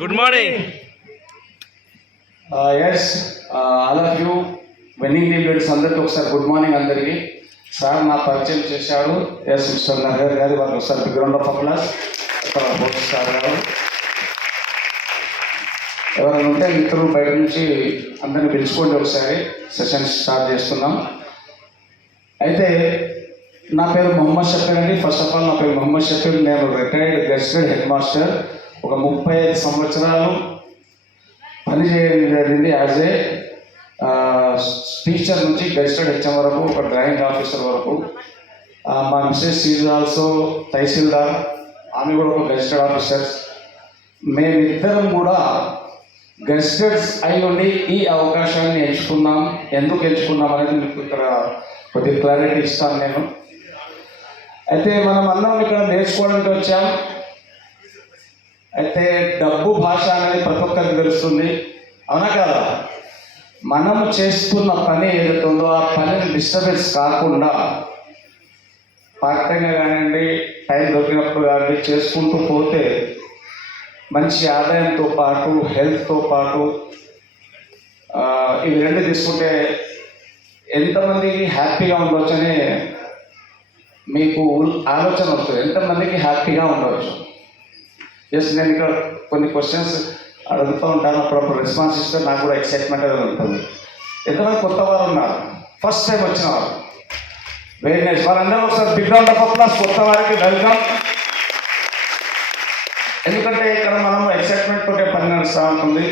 Good morning. Yes, all of you winning team leaders అందరికీ ఒకసారి good morning అందరికీ. Sir నా పరిచయం చేశాడు. ఎస్ మిస్టర్ నగర్ గారు వాళ్ళకి ఒకసారి big round of applause. Sir గారు ఎవరైనా ఉంటే మిత్రులు బయట నుంచి అందరిని పిలుచుకోండి, ఒకసారి సెషన్ స్టార్ట్ చేస్తున్నాం. అయితే నా పేరు మొహమ్మద్ షఫీర్ అండి. ఫస్ట్ ఆఫ్ ఆల్ నా పేరు మొహమ్మద్ షఫీర్. నేను రిటైర్డ్ గెస్టెడ్ హెడ్ మాస్టర్. ఒక 35 సంవత్సరాలు పనిచేయడం జరిగింది యాజ్ ఏ టీచర్ నుంచి గెస్టెడ్ హెచ్ఎం వరకు, ఒక డ్రాయింగ్ ఆఫీసర్ వరకు. మా మిస్సెస్ ఈజ్ ఆల్సో తహసీల్దార్, ఆమె కూడా ఒక గెస్టెడ్ ఆఫీసర్. మేమిద్దరం కూడా గెస్టెడ్స్ అయి ఉండి ఈ అవకాశాన్ని ఎంచుకున్నాం. ఎందుకు ఎంచుకున్నాం అనేది మీకు ఇక్కడ కొద్దిగా క్లారిటీ ఇస్తాను నేను. అయితే మనం అందరం ఇక్కడ నేర్చుకోవడానికి వచ్చాం. అయితే డబ్బు భాష అనేది ప్రతి ఒక్కరికి తెలుస్తుంది, అవునా కదా? మనము చేస్తున్న పని ఏదైతే ఉందో ఆ పనిని డిస్టర్బెన్స్ కాకుండా పార్ట్ టైంగా కానివ్వండి, టైం దొరికినప్పుడు కానీ చేసుకుంటూ పోతే మంచి ఆదాయంతో పాటు హెల్త్తో పాటు ఇవి రెండు తీసుకుంటే ఎంతమందికి హ్యాపీగా ఉండవచ్చని మీకు ఆలోచన వస్తుంది. ఎంతమందికి హ్యాపీగా ఉండవచ్చు. జస్ట్ నేను ఇక్కడ కొన్ని క్వశ్చన్స్ అడుగుతూ ఉంటాను, అప్పుడప్పుడు రెస్పాన్స్ ఇస్తే నాకు కూడా ఎక్సైట్మెంట్ అనేది ఉంటుంది. ఎంతమంది కొత్త వారు ఉన్నారు, ఫస్ట్ టైం వచ్చిన వారు? Very nice. వాళ్ళందరూ ఒకసారి బిగ్ రౌండ్ ఆఫ్ అప్లాస్ కొత్త వారికి వెల్కమ్. ఎందుకంటే ఇక్కడ మనం ఎక్సైట్మెంట్ తోటే పని నడుస్తూ ఉంటుంది.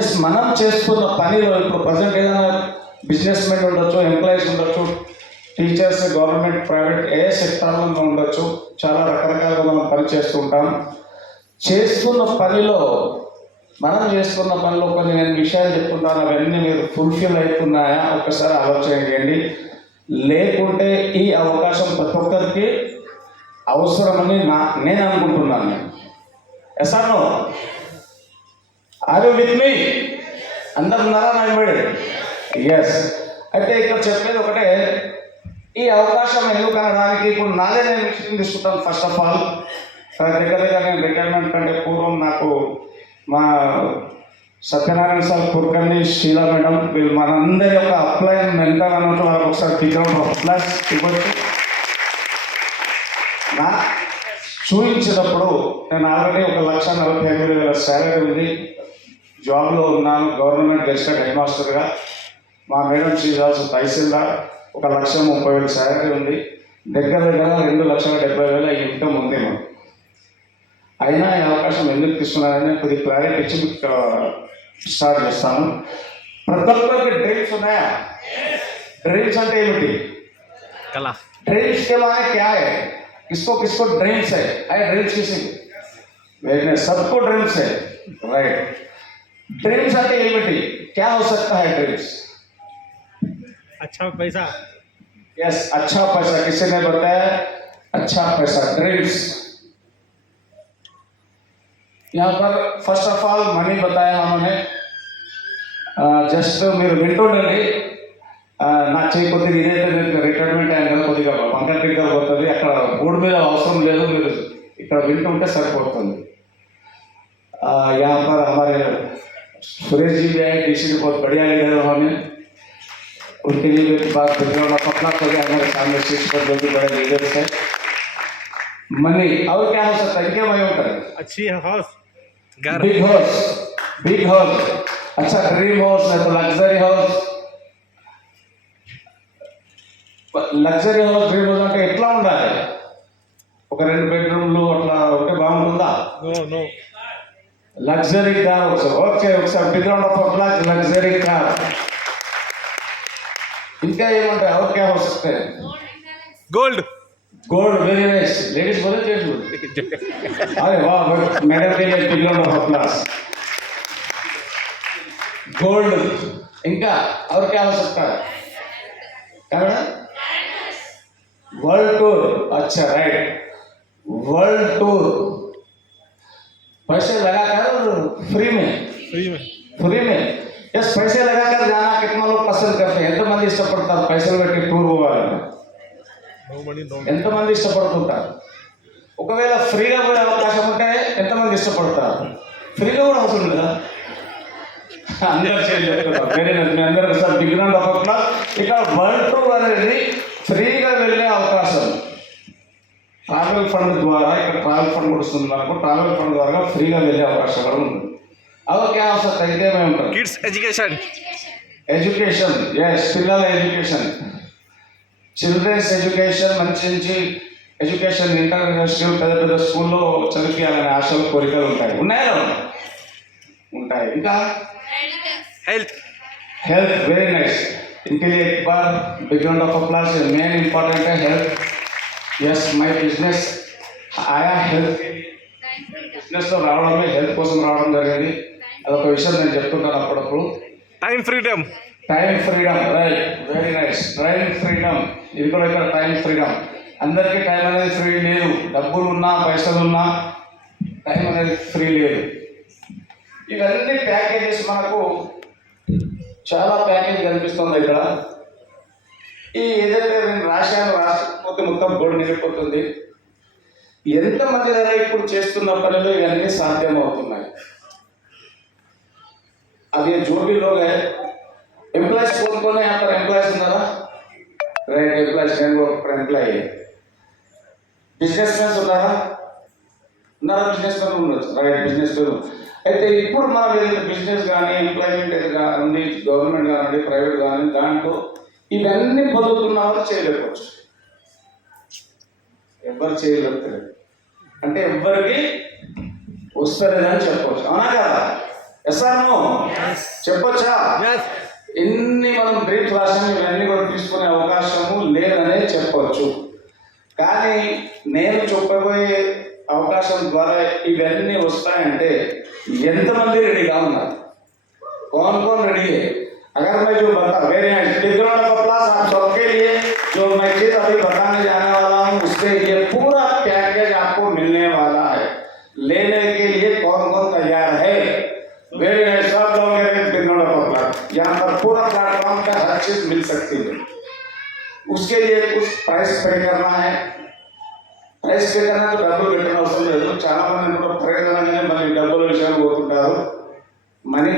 ఎస్, మనం చేస్తున్న పనిలో ఇప్పుడు ప్రజెంట్ ఏదైనా బిజినెస్ మెన్ ఉండొచ్చు, ఎంప్లాయీస్ ఉండొచ్చు, టీచర్స్, గవర్నమెంట్, ప్రైవేట్, ఏ సెక్టార్లో ఉండొచ్చు. చాలా రకరకాలుగా మనం పని చేస్తూ ఉంటాం. చేస్తున్న పనిలో కొన్ని నేను విషయాలు చెప్తుంటాను, అవన్నీ మీరు ఫుల్ఫిల్ అవుతున్నాయా ఒక్కసారి ఆలోచన చేయండి. లేకుంటే ఈ అవకాశం ప్రతి ఒక్కరికి అవసరమని నేను అనుకుంటున్నాను. Yes or no? Are you with me? అందరు ఉన్నారా? నా ఎస్. అయితే ఇక్కడ చెప్పేది ఒకటే, ఈ అవకాశం ఎందుకు అనడానికి ఇప్పుడు నాదే నేను విషయం తీసుకుంటాను. ఫస్ట్ ఆఫ్ ఆల్ దగ్గర నేను రిటైర్మెంట్ కంటే పూర్వం నాకు మా సత్యనారాయణ సార్, కుర్కర్ని, షీలా మేడం, వీళ్ళు మనందరి యొక్క అప్లైన్ మెంటర్ అన్నట్టు వాళ్ళకి ఒకసారి బిగ్ రౌండ్ ఆఫ్ అప్లాస్ ఇవ్వచ్చు. నా చూపించినప్పుడు నేను ఆల్రెడీ 1,45,000 శాలరీ ఉంది, జాబ్లో ఉన్నాను, గవర్నమెంట్ గెస్టెడ్ హెడ్ మాస్టర్గా. మా మేడం షీజ్ ఆల్సో తహసీల్దార్, 1,30,000 శాలరీ ఉంది, దగ్గర 2,70,000 ఇన్కమ్ ఉంది. మనం అయినా ఈ అవకాశం ఎందుకు తీసుకున్నారని కొద్దిగా క్లారిటీ ఇచ్చి మీకు స్టార్ట్ చేస్తాను. ప్రతి ఒక్కరికి డ్రీమ్స్ ఉన్నాయా? డ్రీమ్స్ అంటే ఏమిటి? డ్రీమ్స్ के माने क्या है? किसको किसको ड्रीम्स है? ड्रीम्स किसी को? सबको ड्रीम्स है, राइट? ड्रीम्स అంటే ఏమిటి? क्या हो सकता है ड्रीम्स? अच्छा पैसा. यस, अच्छा पैसा. किसी ने बताया अच्छा पैसा, ड्रीम्स. यहाँ पर फर्स्ट ऑफ ऑल मनी बताया उन्होंने. జస్ట్ మీరు వింటుండండి. నా చేయి కొద్దిగా ఇదైతే మీకు రిటైర్మెంట్ అయిన కదా కొద్దిగా వంకర టిక్కర్ పోతుంది. అక్కడ బోర్డు మీద అవసరం లేదు, మీరు ఇక్కడ వింటుంటే సరిపోతుంది. यहाँ पर हमारे सुरेश जी भी आए, डीसी भी बहुत बढ़िया लीडर उन्होंने, उनके लिए भी बात अपना हो गया हमारे सामने सीट पर जो भी बड़े लीडर्स है. मनी और क्या हो सकता है? क्या मनी होता है? अच्छी हाउस, बिग हाउस. अच्छा, ड्रीम हाउस है तो luxury house. Luxury house, dream house అంటే ఎట్లా ఉండాలి? ఒక 2 బెడ్రూమ్లు అట్లా ఉంటే బాగుంటుందా? Luxury car. ఒకసారి big round of applause. Luxury car. ఇంకా ఏమంటాయి? और क्या हो सकते हैं? गोल्ड. Very nice. लेडीज बोले जेंट्स बोले? अरे वाह, मैडम के लिए big round of applause. Gold. ఇంకా और क्या हो सकता है? क्या मैडम? World tour. अच्छा, राइट, वर्ल्ड टूर. पैसे लगाकर फ्री में. यस, पैसे लगाकर जाना कितना लोग पसंद करते हैं? ఎంతమంది ఇష్టపడతారు పైసలు పెట్టి టూర్ పోవాలని? ఎంతమంది ఇష్టపడుతుంటారు? ఒకవేళ ఫ్రీగా పోయే అవకాశం ఉంటే ఎంతమంది ఇష్టపడతారు? ఫ్రీగా కూడా అవసరం లేదా? అందరూ చేయలేదు. మీ అందరూ సార్ బిగినండి అప్పట్లో ఇక్కడ వరల్డ్ టూర్ అనేది ఫ్రీగా వెళ్ళే అవకాశం ట్రావెల్ ఫండ్ ద్వారా, ఇక్కడ ట్రావెల్ ఫండ్ కూడా వస్తుంది మనకు. ట్రావెల్ ఫండ్ ద్వారా ఫ్రీగా వెళ్ళే అవకాశం కూడా ఉంది. అవకే అవసరం అయితే మేము ఉంటాం. కిడ్స్ ఎడ్యుకేషన్, ఎడ్యుకేషన్, ఎస్, పిల్లల ఎడ్యుకేషన్, చిల్డ్రన్స్ ఎడ్యుకేషన్, మంచి మంచి ఎడ్యుకేషన్, ఇంటర్నేషనల్ పెద్ద పెద్ద స్కూల్లో చదివించాలనే ఆశలు, కోరికలు ఉంటాయి. ఉన్నాయా? ఉంటాయి. ఇంకా హెల్త్, हेल्थ, वेरी नाइस. इनके लिए एक बार big round of applause. Main important है हेल्थ. यस, माय बिजनेस आया हेल्थ బిజినెస్ లో రావడమే హెల్త్ కోసం రావడం జరిగింది. అదొక విషయం నేను చెప్తున్నాను అప్పుడప్పుడు. Time freedom, right, very nice. Time freedom, ఇది కూడా ఇక్కడ టైం ఫ్రీడమ్. అందరికీ టైం అనేది ఫ్రీ లేదు. డబ్బులు ఉన్నా, పైసలు ఉన్నా టైం అనేది ఫ్రీ లేదు. ఇవన్నీ ప్యాకేజెస్ మనకు చాలా ప్యాకేజ్ కనిపిస్తుంది ఇక్కడ. ఈ ఏదైతే నేను రాసిపోతే మొత్తం బోర్డు నిండిపోతుంది. ఎంతమంది దగ్గర ఇప్పుడు చేస్తున్న పనులు ఇవన్నీ సాధ్యం అవుతున్నాయి. అది జోబీలోనే ఎంప్లాయీస్ కోరుకునే అక్కడ ఎంప్లాయీస్ ఉన్నారా? Right, employees. నేను ఒక ఎంప్లాయీ. బిజినెస్ మ్యాన్స్ ఉన్నారా? బిజినెస్ మ్యాన్ ఉండొచ్చు. Right, business man. అయితే ఇప్పుడు మనం ఏదైతే బిజినెస్ కానీ, ఎంప్లాయ్మెంట్ కానివ్వండి, గవర్నమెంట్ కానివ్వండి, ప్రైవేట్ కానీ, దాంట్లో ఇవన్నీ పొందుతున్నామని చేయలేకపోవచ్చు. ఎవరు చేయలేకపోతే అంటే ఎవ్వరికి వస్తలేదని చెప్పవచ్చు. అవునా కదా? ఎస్ఆర్నో చెప్పొచ్చా? ఎన్ని మనం డ్రీమ్స్ రాసాము, ఇవన్నీ కూడా తీసుకునే అవకాశము లేదనే చెప్పవచ్చు. కానీ నేను చెప్పబోయే అవకాశం ద్వారా ఇవన్నీ వస్తాయంటే ఎంతమంది రెడీగా ఉన్నారు? कौन कौन रेडी है? अगर मैं जो बता very nice, big round of applause आप सबके लिए. जो मैं चीज अभी बताने जाने वाला हूँ उसके लिए पूरा पैकेज आपको मिलने वाला है. लेने के लिए कौन कौन तैयार है? वेरी नाइस, सब लोग बिग राउंड ऑफ अप्लॉज. यहाँ पर पूरा प्लेटफॉर्म का हर चीज मिल सकती है. उसके लिए कुछ प्राइस पे करना है. ప్రైస్ పే కన్నా డబ్బులు పెట్టిన అవసరం లేదు. చాలా మంది కూడా ప్రయోజనంగానే మళ్ళీ డబ్బుల విషయాలు పోతుంటారు. మనీ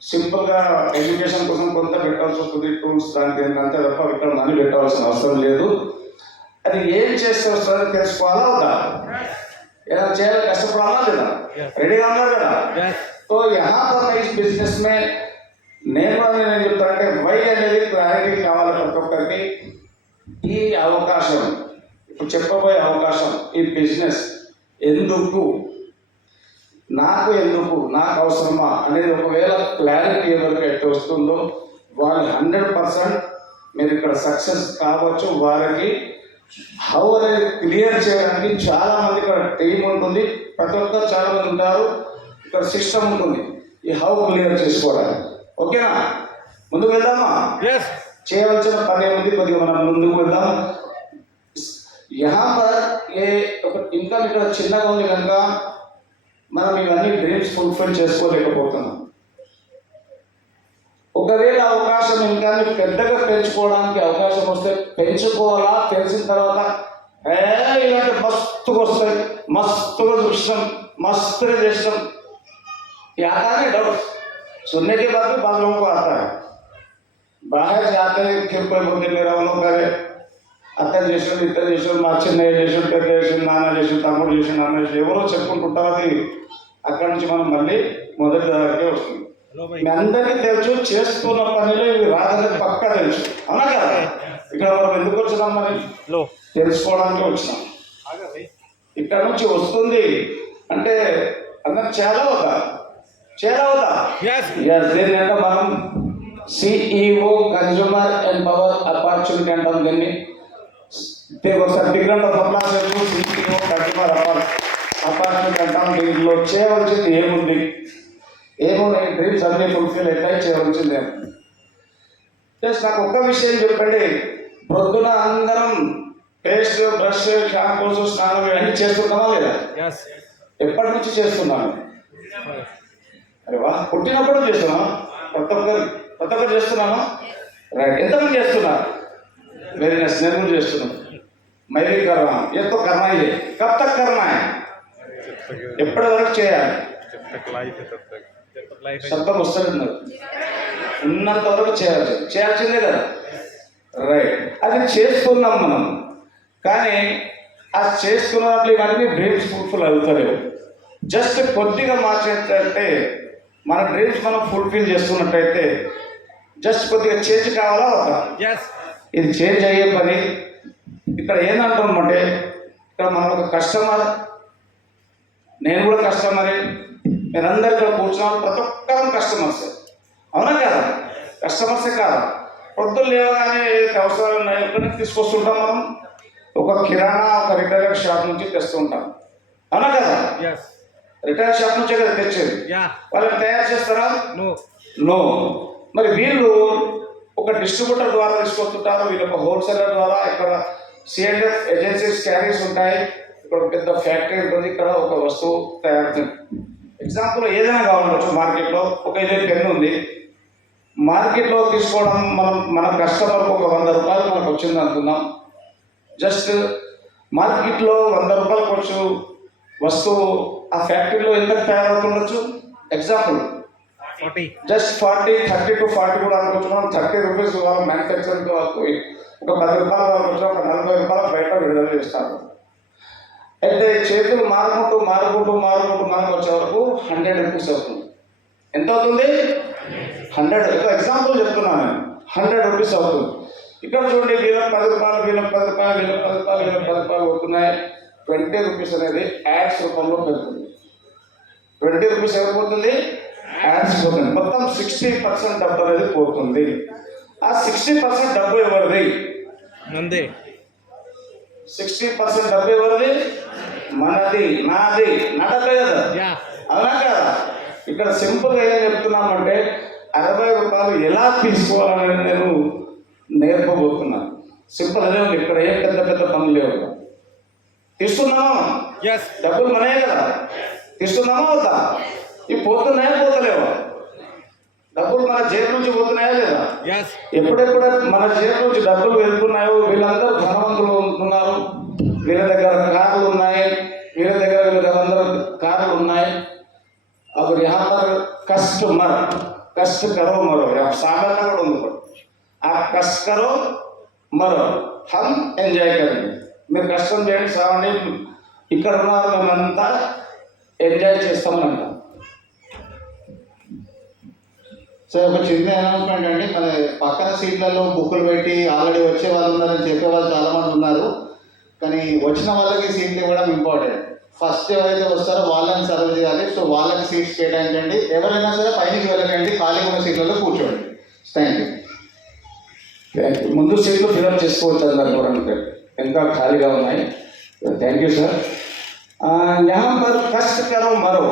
సింపుల్గా ఎడ్యుకేషన్ కోసం కొంత పెట్టాల్సి వస్తుంది, టూల్స్ దానికి అంతే తప్ప ఇక్కడ మనీ పెట్టాల్సిన అవసరం లేదు. అది ఏం చేస్తే వస్తుందని తెలుసుకోవాలా వద్దా? ఏదైనా చేయాలి, కష్టపడాలా లేదా? రెడీగా ఉన్నారు కదా? तो यहाँ पर इस बिजनेस में నేను చెప్తానంటే వై అనేది క్లారిటీ కావాలి ప్రతి ఒక్కరికి. ఈ అవకాశం ఇప్పుడు చెప్పబోయే అవకాశం, ఈ బిజినెస్ ఎందుకు, నాకు ఎందుకు, నాకు అవసరమా అనేది ఒకవేళ క్లారిటీ ఎవరికైతే వస్తుందో వాళ్ళు 100% మీరు ఇక్కడ సక్సెస్ కావచ్చు. వారికి హౌ అనేది క్లియర్ చేయడానికి చాలా మంది ఇక్కడ టీం ఉంటుంది. ప్రతి ఒక్కరు చాలా మంది ఉంటారు. ఇక్కడ సిస్టమ్ ఉంటుంది ఈ హౌ క్లియర్ చేసుకోవడానికి. ఓకేనా? ముందుకు వెళ్దామా? చేయవలసిన పని ఏముంది, కొద్దిగా మనం ముందుకు వెళ్దాం. यहाँ पर ये इनकम ఇక్కడ చిన్నగా ఉంది కనుక మనం ఇవన్నీ డ్రీమ్స్ ఫుల్ఫిల్ చేసుకోలేకపోతున్నాం. ఒకవేళ అవకాశం ఇంకా పెద్దగా పెంచుకోవడానికి అవకాశం వస్తే పెంచుకోవాలా, తెలిసిన తర్వాత ఇలాంటి మస్తుగా వస్తాయి, మస్తుగా చూస్తాం, మస్తుగా చేస్తాం. आता नहीं डाउट, सुनने के बाद भी बात लोगों को आता है. बाहर जाते हैं फिर कोई बोलते मेरा वो लोग करे అతను చేసాడు, ఇతను చేసాడు, మా చిన్నయ్య చేసాడు, పెద్ద చేసాడు, నాన్న చేసాడు, తమ్ముడు చేసాడు, నాన్న చేసాడు, ఎవరో చెప్పుకుంటుంటారు. అది అక్కడి నుంచి మనం మళ్ళీ మొదటి దారికే వస్తుంది. మీ అందరికీ తెలుసు చేస్తున్న పనిలో ఇవి రాదని పక్కా తెలుసు. అవునా కదా? ఇక్కడ మనం ఎందుకు వచ్చినాం? మరి తెలుసుకోవడానికి వచ్చినాం. ఇక్కడ నుంచి వస్తుంది అంటే అందరు చాలా అవుతా దీన్ని మనం సిఇఓ కన్జ్యూమర్ ఎంపవర్ ఆపర్చునిటీ అంటాం. దీన్ని ఒకసారి big round of applause CEO consumer opportunity అంటాం. దీంట్లో చేయవలసింది ఏముంది, ఏమున్నాయి, డ్రీమ్స్ అన్నీ ఫుల్ఫిల్ అవుతాయి. చేయవలసింది ఏముంది? జస్ట్ నాకు ఒక్క విషయం చెప్పండి. ప్రొద్దున అందరం పేస్ట్, బ్రష్, షాంపూస్, స్నానం ఇవన్నీ చేస్తున్నామా లేదా? ఎప్పటి నుంచి చేస్తున్నాను? అరే వా, పుట్టినప్పుడు చేస్తున్నాం. ప్రతి ఒక్కరు చేస్తున్నామా? రైట్. ఎంతమంది చేస్తున్నారు? Very nice. నేను కూడా చేస్తున్నాను. मैं भी कर रहा हूँ. ये तो करना ही है. कब तक करना है? ఎప్పటి వరకు చేయాలి? శబ్దం వస్తుంది, ఉన్నంత వరకు చేయాల్సిందే కదా, రైట్. అది చేస్తున్నాం మనం, కానీ ఆ చేసుకున్న దాంట్లో ఇవన్నీ డ్రీమ్స్ ఫుల్ఫిల్ అవుతలేవు. జస్ట్ కొద్దిగా మార్చేటంటే మన డ్రీమ్స్ మనం ఫుల్ఫిల్ చేస్తున్నట్టయితే జస్ట్ కొద్దిగా చేంజ్ కావాలా అవుతా? ఇది చేంజ్ అయ్యే పని. ఇక్కడ ఏంటంటామంటే, ఇక్కడ మనం ఒక కస్టమర్, నేను కూడా కస్టమరే, మీరందరూ ఇక్కడ కూర్చున్నాం, ప్రతి ఒక్కరం కస్టమర్సే, అవునా కదా? కస్టమర్సే కాదు. పొద్దున్న లేవగానే ఏదైతే అవసరాలు ఉన్నాయో ఎక్కడి తీసుకొస్తుంటాం మనం, ఒక కిరాణా, ఒక రిటైలర్ షాప్ నుంచి తెస్తుంటాం, అవునా కదా? రిటైల్ షాప్ నుంచే కదా తెచ్చేది. వాళ్ళని తయారు చేస్తారా? నో. మరి వీళ్ళు ఒక డిస్ట్రిబ్యూటర్ ద్వారా తీసుకొస్తుంటారు, వీళ్ళు ఒక హోల్సేలర్ ద్వారా. ఇక్కడ సిఎండ్ఎఫ్ ఏజెన్సీస్ క్యారీస్ ఉంటాయి, ఇక్కడ పెద్ద ఫ్యాక్టరీ ఉంటుంది, ఇక్కడ ఒక వస్తువు తయారు. ఎగ్జాంపుల్ ఏదైనా కావచ్చు, మార్కెట్లో ఒక ఇదే పెన్ను ఉంది, మార్కెట్లో తీసుకోవడం మన కస్టమర్కి ఒక 100 రూపాయలు మనకు వచ్చింది అనుకుందాం. జస్ట్ మార్కెట్లో 100 రూపాయలకు వచ్చు వస్తువు ఆ ఫ్యాక్టరీలో ఎందుకు తయారవుతుండొచ్చు? ఎగ్జాంపుల్ జస్ట్ 30 to 40 కూడా అనుకుంటున్నాం. 30 రూపీస్ వాళ్ళ మ్యానుఫ్యాక్చరింగ్ వాళ్ళకు ఒక 10 రూపాయల వరకు వచ్చిన ఒక 40 రూపాయలు బయట విడుదల చేస్తారు. అయితే చేతులు మారుకుంటూ మనకు వచ్చే వరకు 100 రూపీస్ అవుతుంది. ఎంత అవుతుంది? 100. ఎగ్జాంపుల్ చెప్తున్నాను నేను, 100 రూపీస్ అవుతుంది. ఇక్కడ చూడండి, వీళ్ళకి 10 రూపాయలు, వీళ్ళకి 10 రూపాయలు, వీళ్ళకి 10 రూపాయలు, వీళ్ళకి 10 రూపాయలు అవుతున్నాయి. 20 రూపీస్ అనేది యాడ్స్ రూపంలో పెరుగుతుంది. 20 రూపీస్ అయిపోతుంది, యాడ్స్ పోతుంది. మొత్తం 60% డబ్బు అనేది పోతుంది. ఆ 60% డబ్బు ఎవరిది? ముందే 60% డబ్బు ఎవరిది? మనది, నాది, నా డబ్బే కదా, అవునా కదా? ఇక్కడ సింపుల్గా ఏం చెప్తున్నామంటే 60 రూపాయలు ఎలా తీసుకోవాలనేది నేను నేర్పబోతున్నాను. సింపుల్ అదే ఉంది. ఇక్కడ ఏం పెద్ద పనులు లేవు. తీసుకున్నామా? డబ్బులు మనయే కదా, తీసుకున్నామా అవుతా? ఇవి పోతున్నాయా పోతలేవా? డబ్బులు మన జేబు నుంచి పోతున్నాయా లేదా? ఎప్పుడెప్పుడు మన జేబు నుంచి డబ్బులు వెళ్తున్నాయో వీళ్ళందరూ ధనవంతులు ఉంటున్నారు. వీళ్ళ దగ్గర కార్లు ఉన్నాయి, వీళ్ళ దగ్గర అందరూ కార్లు ఉన్నాయి. అప్పుడు यहाँ पर कष्ट करो मरो, सामने కూడా ఉంది. ఆ కష్ట కరో మరో, హమ్ ఎంజాయ్ కరండి. మీరు కష్టం చేయండి, సావండి, ఇక్కడ ఉన్నారు మేమంతా ఎంజాయ్ చేస్తామని. సార్, ఒక చిన్న అనౌన్స్మెంట్ అండి. మన పక్కన సీట్లలో బుక్కులు పెట్టి ఆల్రెడీ వచ్చే వాళ్ళు ఉన్నారని చెప్పే వాళ్ళు చాలామంది ఉన్నారు, కానీ వచ్చిన వాళ్ళకి సీట్లు ఇవ్వడం ఇంపార్టెంట్. ఫస్ట్ ఎవరైతే వస్తారో వాళ్ళని సర్వ్ చేయాలి. సో వాళ్ళకి సీట్స్ కేటాయించండి. ఎవరైనా సరే పైకి వెళ్ళకండి, ఖాళీగా ఉన్న సీట్లలో కూర్చోండి. Thank you. ముందు సీట్లు ఫిల్అప్ చేసుకోవచ్చు అనుకోవడానికి ఇంకా ఖాళీగా ఉన్నాయి. Thank you sir. यहाँ पर కష్ట కరో మరో,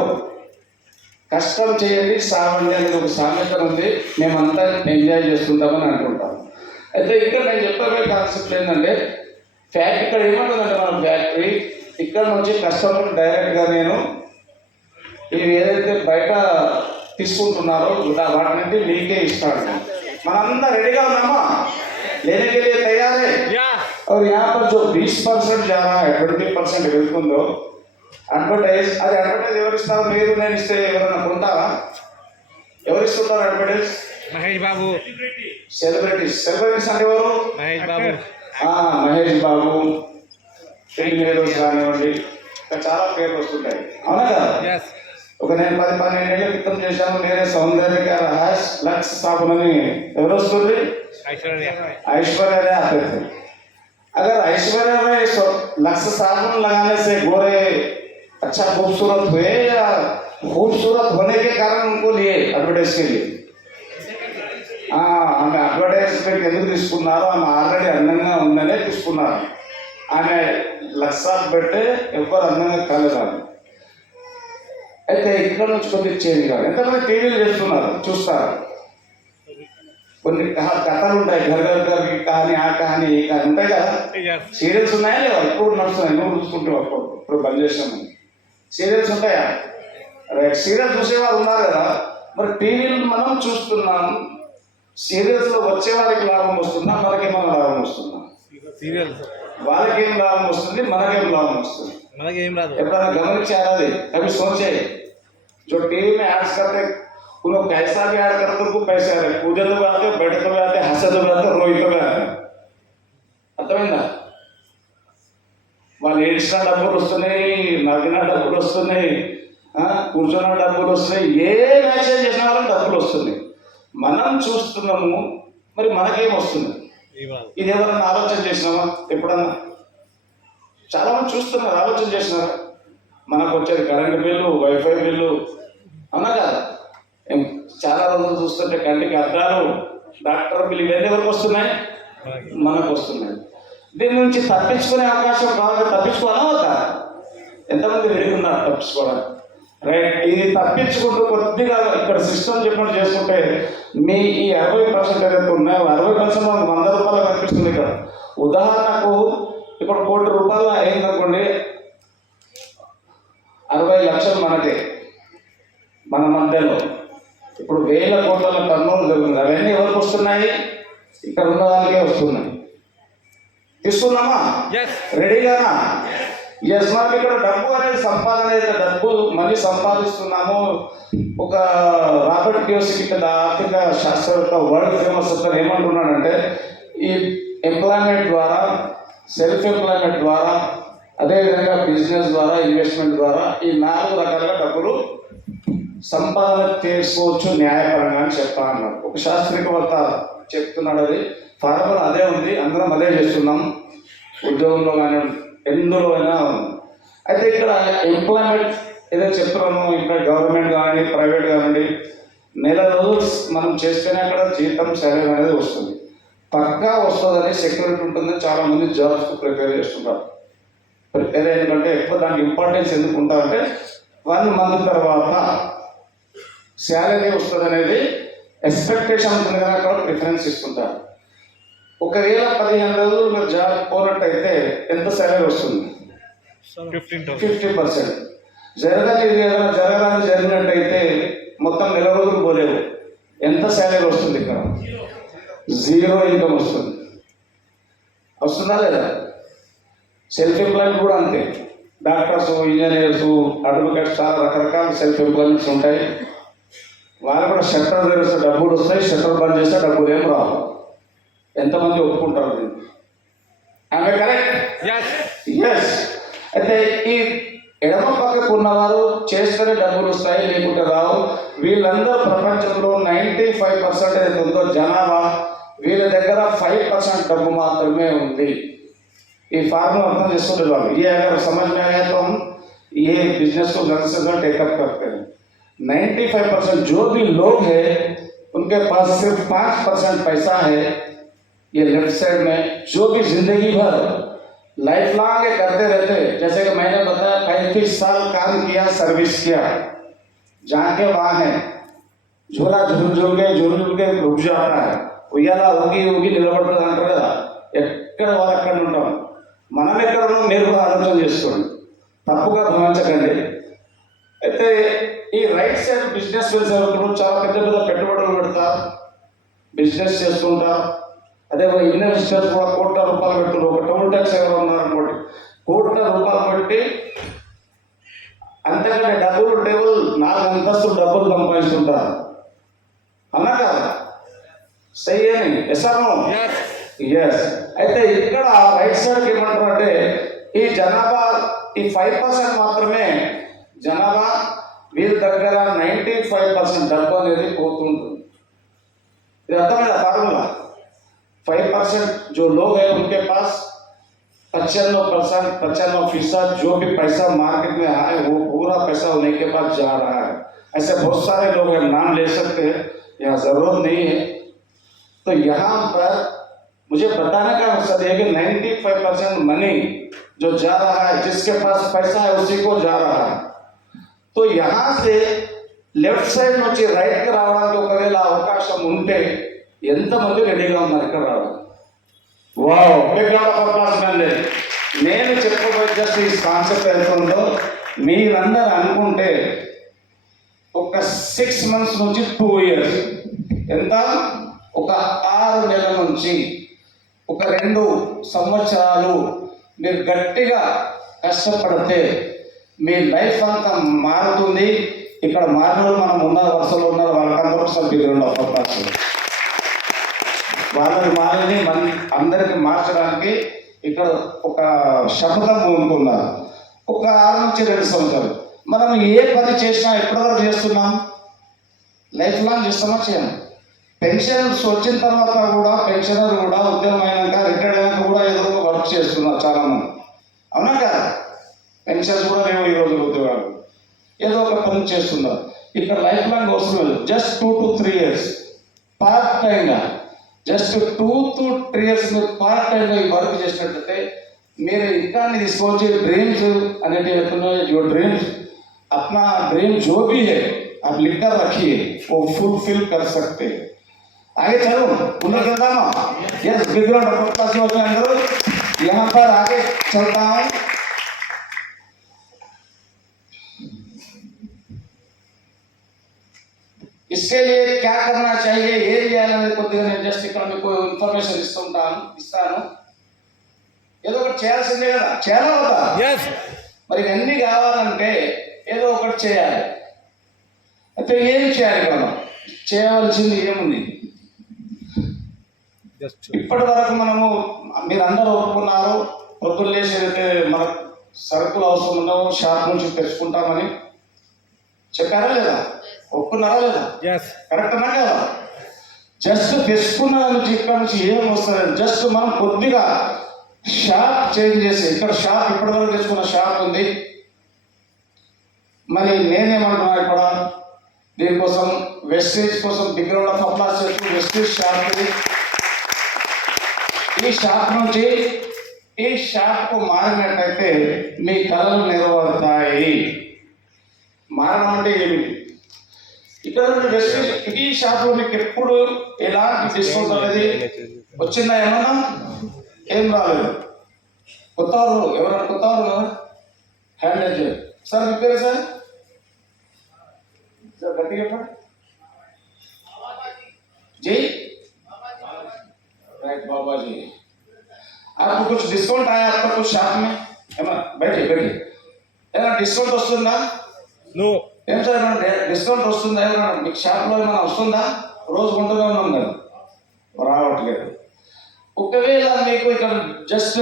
కష్టం చేయండి సావండి అనేది ఒక సామెత ఉంది. మేమంతా ఎంజాయ్ చేస్తుంటామని అనుకుంటాం. అయితే ఇక్కడ నేను చెప్పబోయే కాన్సెప్ట్ ఏంటంటే, ఇక్కడ ఏమంటుందంటే మన ఫ్యాక్టరీ ఇక్కడ నుంచి కస్టమర్ డైరెక్ట్గా నేను ఇవి ఏదైతే బయట తీసుకుంటున్నారో వాటిని మీకే ఇస్తాను. మనంతా రెడీగా ఉన్నామా? लेने के लिए तैयार है? और यहाँ पर जो 20% जा रहा है, 20% వెళ్తుందో అడ్వర్టైజ్, అది అడ్వర్టైజ్ ఎవరు ఇస్తారు? మీరు, నేను ఇస్తే ఎవరైనా కొంటారా? ఎవరు ఇస్తుంటారు అడ్వర్టైజ్? మహేష్ బాబు. సెలబ్రిటీస్ అంటే ఎవరు? మహేష్ బాబు, మహేష్ బాబు, ఫిల్మ్ హీరోస్ కానివ్వండి, ఇంకా చాలా పేర్లు వస్తుంటాయి, అవునా కదా? ఒక నేను 10-12 ఏళ్ళ క్రితం చేశాను. నేనే సౌందర్య రహాస్ లక్స్ साबुन అని ఎవరు వస్తుంది? ऐश्वर्या राय आते थे. अगर ऐश्वर्या राय लक्स साबुन लगाने से गोरे अच्छा खूबसूरत हुए या खूबसूरत होने के कारण उनको लिए एडवर्टाइज के लिए? ఆమె అడ్వర్టైజ్మెంట్ ఎందుకు తీసుకున్నారో, ఆమె ఆల్రెడీ అందంగా ఉందనే తీసుకున్నారు. ఆమె లక్షాలు పెడితే ఎవరు అందంగా కాలేదు. అయితే ఇక్కడ నుంచి కొద్దిగా చేంజ్ కాదు. ఎంతమంది టీవీలు చేస్తున్నారు, చూస్తారు. కొన్ని కథలు ఉంటాయి, గర్గర్కి కానీ ఆ కానీ ఈ కానీ ఉంటాయి కదా. సీరియల్స్ ఉన్నాయా లేవా? ఇప్పుడు నడుస్తున్నాయి, నువ్వు చూసుకుంటే ఇప్పుడు బంద్ చేసాము. సీరియల్స్ ఉంటాయా? రైట్, సీరియల్ చూసేవారు ఉన్నారు కదా. మరి టీవీలు మనం చూస్తున్నాం, సీరియల్స్లో వచ్చే వారికి లాభం వస్తుందా, మనకేమో లాభం వస్తుందా? సీరియల్స్ వాళ్ళకేం లాభం వస్తుంది, మనకేం లాభం వస్తుంది? మనకి ఏం రాదు. एपड़ा गमनिंचारा అది कभी सोचे जो टीवी में एड्स करते उन लोग कैसा भी ऐड करते उनको पैसे आ रहे कूदे तो भी आते बैठे तो भी आते हंसे तो भी आते रोई तो भी आते అర్థమైందా వాళ్ళు ఏడ్చిన డబ్బులు వస్తున్నాయి నవ్విన డబ్బులు వస్తున్నాయి కూర్చున్న డబ్బులు వస్తున్నాయి ఏ మెసేజ్ చేసిన వాళ్ళకి డబ్బులు వస్తున్నాయి మనం చూస్తున్నాము మరి మనకేం వస్తుంది ఏం రాదు. ఇది ఎవరన్నా ఆలోచన చేసినామా ఎప్పుడన్నా చాలా మంది చూస్తున్నారు ఆలోచన చేసినారా మనకు వచ్చేది కరెంటు బిల్లు వైఫై బిల్లు అన్నా కదా చాలా రోజులు చూస్తుంటే కంటికి అద్దాలు డాక్టర్ బిల్లు ఇవన్నీ ఎవరికి వస్తున్నాయి మనకు వస్తున్నాయి దీని నుంచి తప్పించుకునే అవకాశం బాగా తప్పించుకోవాలా వద్దా ఎంతమంది రెడీ ఉన్నారు తప్పించుకోవడానికి రైట్ ఇది తప్పించుకుంటూ కొద్దిగా ఇక్కడ సిస్టమ్ చెప్పినట్టు చేసుకుంటే మీ ఈ 60% ఏదైతే ఉన్నాయో 60% మనకు 100 రూపాయలు కనిపిస్తుంది ఇక్కడ ఉదాహరణకు ఇప్పుడు 1 కోటి రూపాయలు అయిందనుకోండి 60 లక్షలు మనకే మన మధ్యలో ఇప్పుడు 1000 కోట్ల టర్నోవర్ జరుగుతుంది అవన్నీ ఎవరికి వస్తున్నాయి ఇక్కడ ఉన్న వాళ్ళకే వస్తున్నాయి తీసుకున్నామా రెడీగానా ఎస్ మనకి ఇక్కడ డబ్బు అనేది సంపాదన అయితే డబ్బు మళ్ళీ సంపాదిస్తున్నాము ఒక రాబర్ట్ కియోసాకి పెద్ద ఆర్థిక శాస్త్రవేత్త వరల్డ్ ఫేమస్ అతను ఏమంటున్నాడంటే ఈ ఎంప్లాయ్మెంట్ ద్వారా సెల్ఫ్ ఎంప్లాయ్మెంట్ ద్వారా అదేవిధంగా బిజినెస్ ద్వారా ఇన్వెస్ట్మెంట్ ద్వారా ఈ 4 రకాలుగా డబ్బులు సంపాదన చేసుకోవచ్చు న్యాయపరంగా అని చెప్తా అన్నాడు ఒక శాస్త్రీయవేత్త చెప్తున్నాడు అది ఫార్ములా అదే ఉంది అందరం అదే చేస్తున్నాం ఉద్యోగంలో కానీ ఎందులో అయినా అయితే ఇక్కడ ఎంప్లాయ్మెంట్ ఏదో చెప్తున్నాము ఇక్కడ గవర్నమెంట్ కానీ ప్రైవేట్ కానివ్వండి నెల రోజులు మనం చేస్తేనే అక్కడ జీతం శాలరీ అనేది వస్తుంది పక్కా వస్తుందని సెక్యూరిటీ ఉంటుందని చాలామంది జాబ్స్కి ప్రిపేర్ చేస్తుంటారు ప్రిపేర్ ఎందుకంటే ఎక్కువ దానికి ఇంపార్టెన్స్ ఎందుకు ఉంటారంటే 1 మంత్ తర్వాత శాలరీ వస్తుంది అనేది ఎక్స్పెక్టేషన్ ఉంటుంది కదా అక్కడ ప్రిఫరెన్స్ ఇస్తుంటారు ఒకవేళ 15 రోజులు మీరు జాబ్ పోనట్టయితే ఎంత శాలరీ వస్తుంది 50%. జరగడానికి జరిగినట్టయితే మొత్తం నెల రోజులు పోలేవు ఎంత శాలరీ వస్తుంది ఇక్కడ 0 ఇన్కమ్ వస్తుంది వస్తుందా లేదా సెల్ఫ్ ఎంప్లాయ్మెంట్ కూడా అంతే డాక్టర్స్ ఇంజనీర్స్ అడ్వకేట్స్ చాలా రకరకాల సెల్ఫ్ ఎంప్లాయ్మెంట్స్ ఉంటాయి వాళ్ళు కూడా షట్టర్ తెరిస్తే డబ్బులు వస్తాయి షట్టర్ బంద్ చేస్తే డబ్బులు ఏం రావు ఎంతమంది ఒప్పుకుంటారు దీన్ని ఆమె కరెక్ట్ ఎస్ అయితే ఈ ఎడమ పక్కకు ఉన్నవారు చేస్తేనే డబ్బులు వస్తాయి లేకుంటే రావు వీళ్ళందరూ ప్రపంచంలో 95% ఏదైతే ఉందో జనాభా వీళ్ళ దగ్గర 5% డబ్బు మాత్రమే ఉంది ఈ ఫార్ములా అర్థం చేసుకుంటే వాళ్ళు ये अगर समझ में आया तो हम ये बिजनेस को घर से घर टेकअप करते हैं 95% जो भी लोग हैं उनके पास सिर्फ 5% पैसा है ये लेफ्ट साइड में जो भी जिंदगी भर लाइफ लॉन्ग ये करते रहते जैसे कि मैंने बताया 35 साल काम किया सर्विस किया जहाँ के वहाँ है झूला झूल के रुक जाता है उయ్యాలా ఊగి నిలబడుతుంది అంటారు కదా ఎక్కడ వాళ్ళు అక్కడ ఉంటాం మనం ఎక్కడ ఉన్నాం మీరు కూడా ఆలోచన చేసుకోండి తప్పుగా భావించకండి అయితే ఈ రైట్ సైడ్ బిజినెస్ చేసేటప్పుడు చాలా పెద్ద పెద్ద పెట్టుబడులు పెడతారు బిజినెస్ చేస్తుంటారు అదే ఇన్వెస్టర్స్ కూడా కోట్ల రూపాయలు పెడుతున్నారు ఒక టోల్ ట్యాక్స్ ఎవరు ఉన్నారనుకోండి కోట్ల రూపాయలు పెట్టి అంతకంటే డబ్బులు 4 అంతస్తులు డబ్బులు సంపాదిస్తుంటారు అన్నా కదా సై అని ఎస్ఆర్నో ఎస్ అయితే ఇక్కడ రైట్ సైడ్కి ఏమంటారు అంటే ఈ జనాభా ఈ 5% మాత్రమే జనాభా వీళ్ళ దగ్గర 95% డబ్బు అనేది పోతుంటుంది ఇది అర్థమైందా ఫార్ములా 5% जो लोग हैं उनके पास 95% जो भी पैसा मार्केट में आए वो पूरा पैसा उन्हीं के पास जा रहा है ऐसे बहुत सारे लोग हैं नाम ले सकते हैं यहाँ जरूरत नहीं है तो यहाँ पर मुझे बताने का मकसद है कि 95% मनी जो जा रहा है जिसके पास पैसा है उसी को जा रहा है तो यहाँ से లెఫ్ట్ సైడ్ నుంచి రైట్కి రావడానికి ఒకవేళ అవకాశం ఉంటే ఎంతమంది రెడీగా ఉన్నారు ఇక్కడ రావడానికి నేను చెప్పబోయే జస్ట్ ఈ కాన్సెప్ట్ వెళ్తుందో మీరందరూ అనుకుంటే ఒక 6 months నుంచి 2 years ఎంత ఒక 6 నెలల నుంచి ఒక 2 సంవత్సరాలు మీరు గట్టిగా కష్టపడితే మీ లైఫ్ అంతా మారుతుంది. ఇక్కడ మారిన వాళ్ళు మనం ఉన్న వరుసలో ఉన్నారు, వాళ్ళకందరూ సభ్యులు అవకాశం వాళ్ళని మారిని మన అందరికి మార్చడానికి ఇక్కడ ఒక శపథం పూనుకున్నారు. ఒక 6 నుంచి 2 సంవత్సరాలు మనం ఏ పని చేసినా ఎప్పటివరకు చేస్తున్నాం, లైఫ్ లాంగ్ చేస్తామా చేయము. పెన్షన్స్ వచ్చిన తర్వాత కూడా పెన్షనర్ కూడా ఉద్యోగం అయినాక రిటైర్డ్ అయినాక కూడా ఏదో ఒక వర్క్ చేస్తున్నారు చాలామంది, అవునా కదా? పెన్షన్స్ కూడా లేవు ఈరోజు ఉద్యోగాలు, ఏదో ఒక పని చేస్తున్నారు. ఇక్కడ లైఫ్ లాంగ్ అవసరం లేదు. జస్ట్ 2 to 3 years పార్ట్ టైంగా, జస్ట్ 2 to 3 years మీరు పార్ట్ టైంగా ఈ వర్క్ చేసినట్లయితే మీరు ఇంకా తీసుకోవచ్చు. ड्रीम्स అనేటివి అవుతున్నాయి. యువర్ డ్రీమ్స్ अपना ड्रीम जो भी है आप लिख कर रखिए, वो फुलफिल कर सकते हैं. आगे चलो उन्हें कहता हूँ yes big round of applause हो जाए. यहाँ पर आगे चलता हूँ. इसके लिए क्या करना चाहिए ये చేయాలని కొద్దిగా నేను జస్ట్ ఇక్కడ మీకు ఇన్ఫర్మేషన్ ఇస్తాను. ఏదో ఒకటి చేయాల్సిందే కదా, చేయాలా కదా? మరి ఇవన్నీ కావాలంటే ఏదో ఒకటి చేయాలి. అయితే ఏం చేయాలి? మనం చేయవలసింది ఏముంది? ఇప్పటి వరకు మనము మీరందరూ ఒప్పుకున్నారు, పొద్దున్న లేచి అయితే మనకు సరుకులు అవసరం ఉండవు, షాప్ నుంచి తెచ్చుకుంటామని చెప్పారా లేదా? ఒప్పుకున్నారా లేదా? కరెక్టనా కదా? జస్ట్ తెచ్చుకున్న నుంచి ఇక్కడ నుంచి ఏం వస్తుంది? జస్ట్ మనం కొద్దిగా షాప్ చేంజ్ చేసి, ఇక్కడ షాప్ ఇప్పటివరకు తెచ్చుకున్న షాప్ ఉంది. మరి నేనేమంటున్నా ఇక్కడ దీనికోసం వెస్టేజ్ కోసం బిగ్ రౌండ్ ఆఫ్ అప్లాస్ చేస్తూ వెస్టేజ్ షాప్, ఈ షాప్ నుంచి ఈ షాప్కు మారినట్టయితే మీ కళలు నెరవేరుతాయి. మారడం అంటే ఏమిటి? ఇక్కడ నుండి వెస్టేజ్ ఈ షాప్లో మీకు ఎప్పుడు ఎలాంటి డిస్కౌంట్ అనేది వచ్చిందా? ఏమన్నా ఏం రాలేదు. కొత్తవారు ఎవరైనా కొత్తవారు కదా హ్యాండిల్ చేయాలి. సార్ మీ పేరు సార్? సార్ గట్టిగా చెప్పండి. जी राइट बाबा जी, आपको कुछ डिस्काउंट आया आपका कुछ शॉप में? बैठिए बैठिए. ఏమైనా డిస్కౌంట్ వస్తుందా? ఏం సార్ ఏమైనా డిస్కౌంట్ వస్తుందా? ఏమైనా మీకు షాప్లో ఏమైనా వస్తుందా? రోజు కొంటూనే ఉన్నాం, రావట్లేదు. ఒకవేళ మీకు ఇక్కడ జస్ట్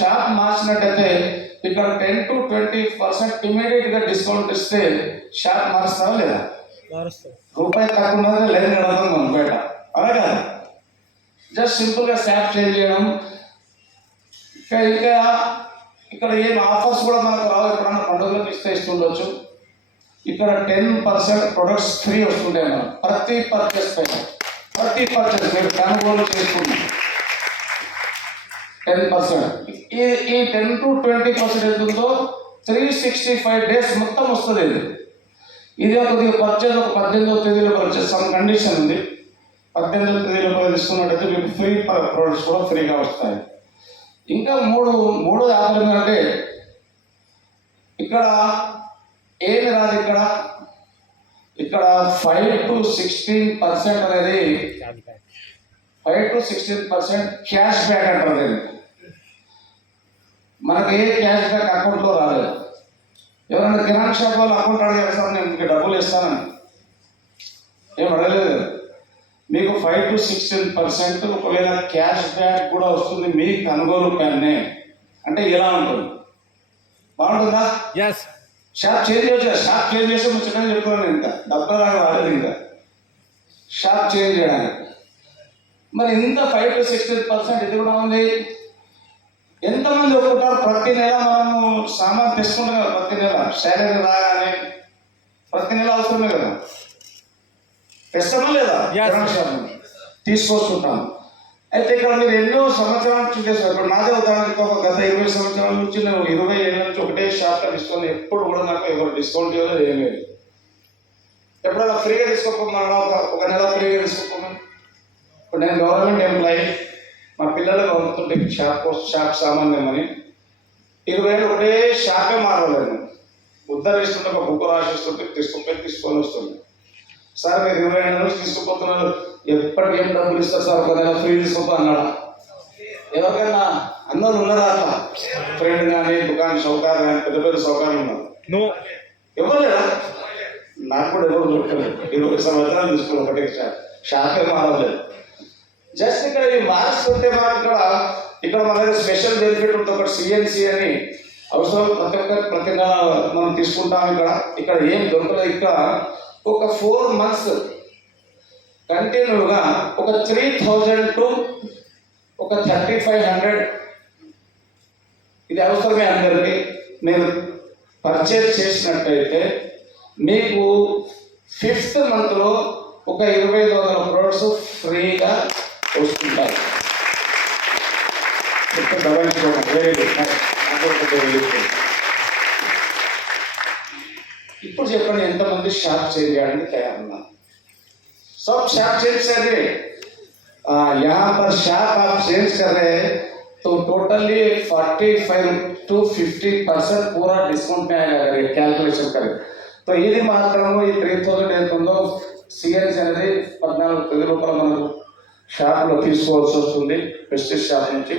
షాప్ మార్చినట్టయితే ఇక్కడ 10 to 20% ఇమీడియట్ గా డిస్కౌంట్ ఇస్తే షాప్ మారుస్తావా లేదా? రూపాయి తక్కువ లేదని అడగడం మనం బయట, అలాగే జస్ట్ సింపుల్ గా షాప్ చేంజ్ చేయడం. ఇంకా ఇక్కడ ఏం ఆఫర్స్ కూడా మనకు రావు, ఎప్పుడన్నా పండుగలకు ఇస్తుండొచ్చు. ఇక్కడ 10% ప్రొడక్ట్స్ ఫ్రీ వస్తుంటాయి. మనం ప్రతి పర్చేస్ మీరు కొనుగోలు చేసుకుంటాం 10%. ఈ 10 to 20% ఎంతుందో 365 days మొత్తం వస్తుంది. ఇది కొద్దిగా పర్చేజ్ ఒక 18వ తేదీలో పర్చేజ్ సమ్ కండిషన్ ఉంది. 18వ తేదీలో తీసుకున్నట్టయితే మీకు ఫ్రీ ప్రొడక్ట్స్ కూడా ఫ్రీగా వస్తాయి. ఇంకా మూడో ఆధారం ఏంటంటే ఇక్కడ ఏమి రాదు. ఇక్కడ 5 to 16% అనేది 5 to 16% క్యాష్ బ్యాక్ అంటారు. మనకు ఏ క్యాష్ బ్యాక్ అకౌంట్లో రాలేదు. ఎవరైనా కిరాణా షాప్ వాళ్ళు అకౌంట్ అడిగారు సార్ నేను మీకు డబ్బులు ఇస్తానని, ఏం అడగలేదు. మీకు 5 to 16% ఒకవేళ క్యాష్ బ్యాక్ కూడా వస్తుంది మీకు కొనుగోలు పైనే. అంటే ఎలా ఉంటుంది? బాగుంటుందా? షాప్ చేంజ్ వచ్చారు, షాప్ చేంజ్ చేస్తే ముచ్చటని చెప్తున్నాను. ఇంకా డబ్బులు రాలేదు ఇంకా షాప్ చేంజ్ చేయడానికి. మరి ఇంత 5 to 16% ఇది కూడా ఉంది. ఎంతమంది ఒప్పుకుంటారు? ప్రతి నెల మనము సామాన్ తెచ్చుకుంటాం కదా, ప్రతి నెల శాలరీ రాగానే ప్రతి నెల అవసరమే కదా, తెస్తామా లేదా? తీసుకొస్తుంటాం. అయితే ఇక్కడ మీరు ఎన్నో సంవత్సరాల నుంచి చేస్తారు. ఇప్పుడు నాదే ఉదాహరణకు ఒక గత 20 సంవత్సరాల నుంచి నేను 20 ఏళ్ళ నుంచి ఒకటే షాప్లో డిస్కౌంట్, ఎప్పుడు కూడా నాకు ఎవరు డిస్కౌంట్ ఇవ్వలేదు, ఏం లేదు. ఎప్పుడైనా ఫ్రీగా తీసుకోకపోమన్నా ఒక నెల ఫ్రీగా తీసుకోకపోమని. ఇప్పుడు నేను గవర్నమెంట్ ఎంప్లాయీ, మా పిల్లలకు పంపుతుంటే షాప్ సామాన్యమని 20 ఏళ్ళు ఒకటే షాపే మారలేదు. ఉద్ధరిస్తుంటే ఒక బుక్ రాసిస్తుంటే తీసుకొని వస్తుంది. సార్ మీరు 20 ఏళ్ళ నుంచి తీసుకుపోతున్నారు, ఎప్పటికేం డబ్బులు ఇస్తారు సార్, ఒక నెల ఫ్రీ తీసుకోపో అన్నాడా? ఎవరికైనా అందరూ ఉన్నారా అట్లా ఫ్రెండ్ కానీ దుకాణం సౌకర్యం కానీ పెద్ద పెద్ద సౌకర్యం ఉన్నారు నో ఎవరు లేదా? నాకు కూడా ఎవరు దొరకలేదు. 20 సంవత్సరాలు తీసుకుని ఒకటే షాకే మారలేదు. జస్ట్ ఇక్కడ ఈ మార్క్స్ ఉంటే మనకు ఇక్కడ మన దగ్గర స్పెషల్ బెనిఫిట్ ఉంటుంది. ఒకటి సిఎన్సి అని అవసరం ప్రతి ఒక్క ప్రతి నెల మనం తీసుకుంటాం. ఇక్కడ ఏం దొరకలేదు. ఇక్కడ ఒక 4 months కంటిన్యూగా ఒక 3000 to ఒక 3500 ఇది అవసరమే అందరికీ. మీరు పర్చేజ్ చేసినట్టయితే మీకు 5th month ఒక 2500 crores ఫ్రీగా వస్తుంటాయి. ఇప్పుడు చెప్పండి, ఎంతమంది షాప్ చేంజ్ చేయడానికి తయారున్నారు? सब शॉप चेंज कर रहे यहाँ पर शॉप आप चेंज कर रहे हैं तो टोटली 45 to 50% पूरा डिस्काउंट में आएगा अगर ये कैलकुलेशन करें तो ఇది మాత్రము ఈ 3000 ఎంత ఉందో సిఎన్స్ అనేది 14,000 రూపాయలు మనకు షాప్లో తీసుకోవాల్సి వస్తుంది ప్రెస్టీజ్ షాప్ నుంచి.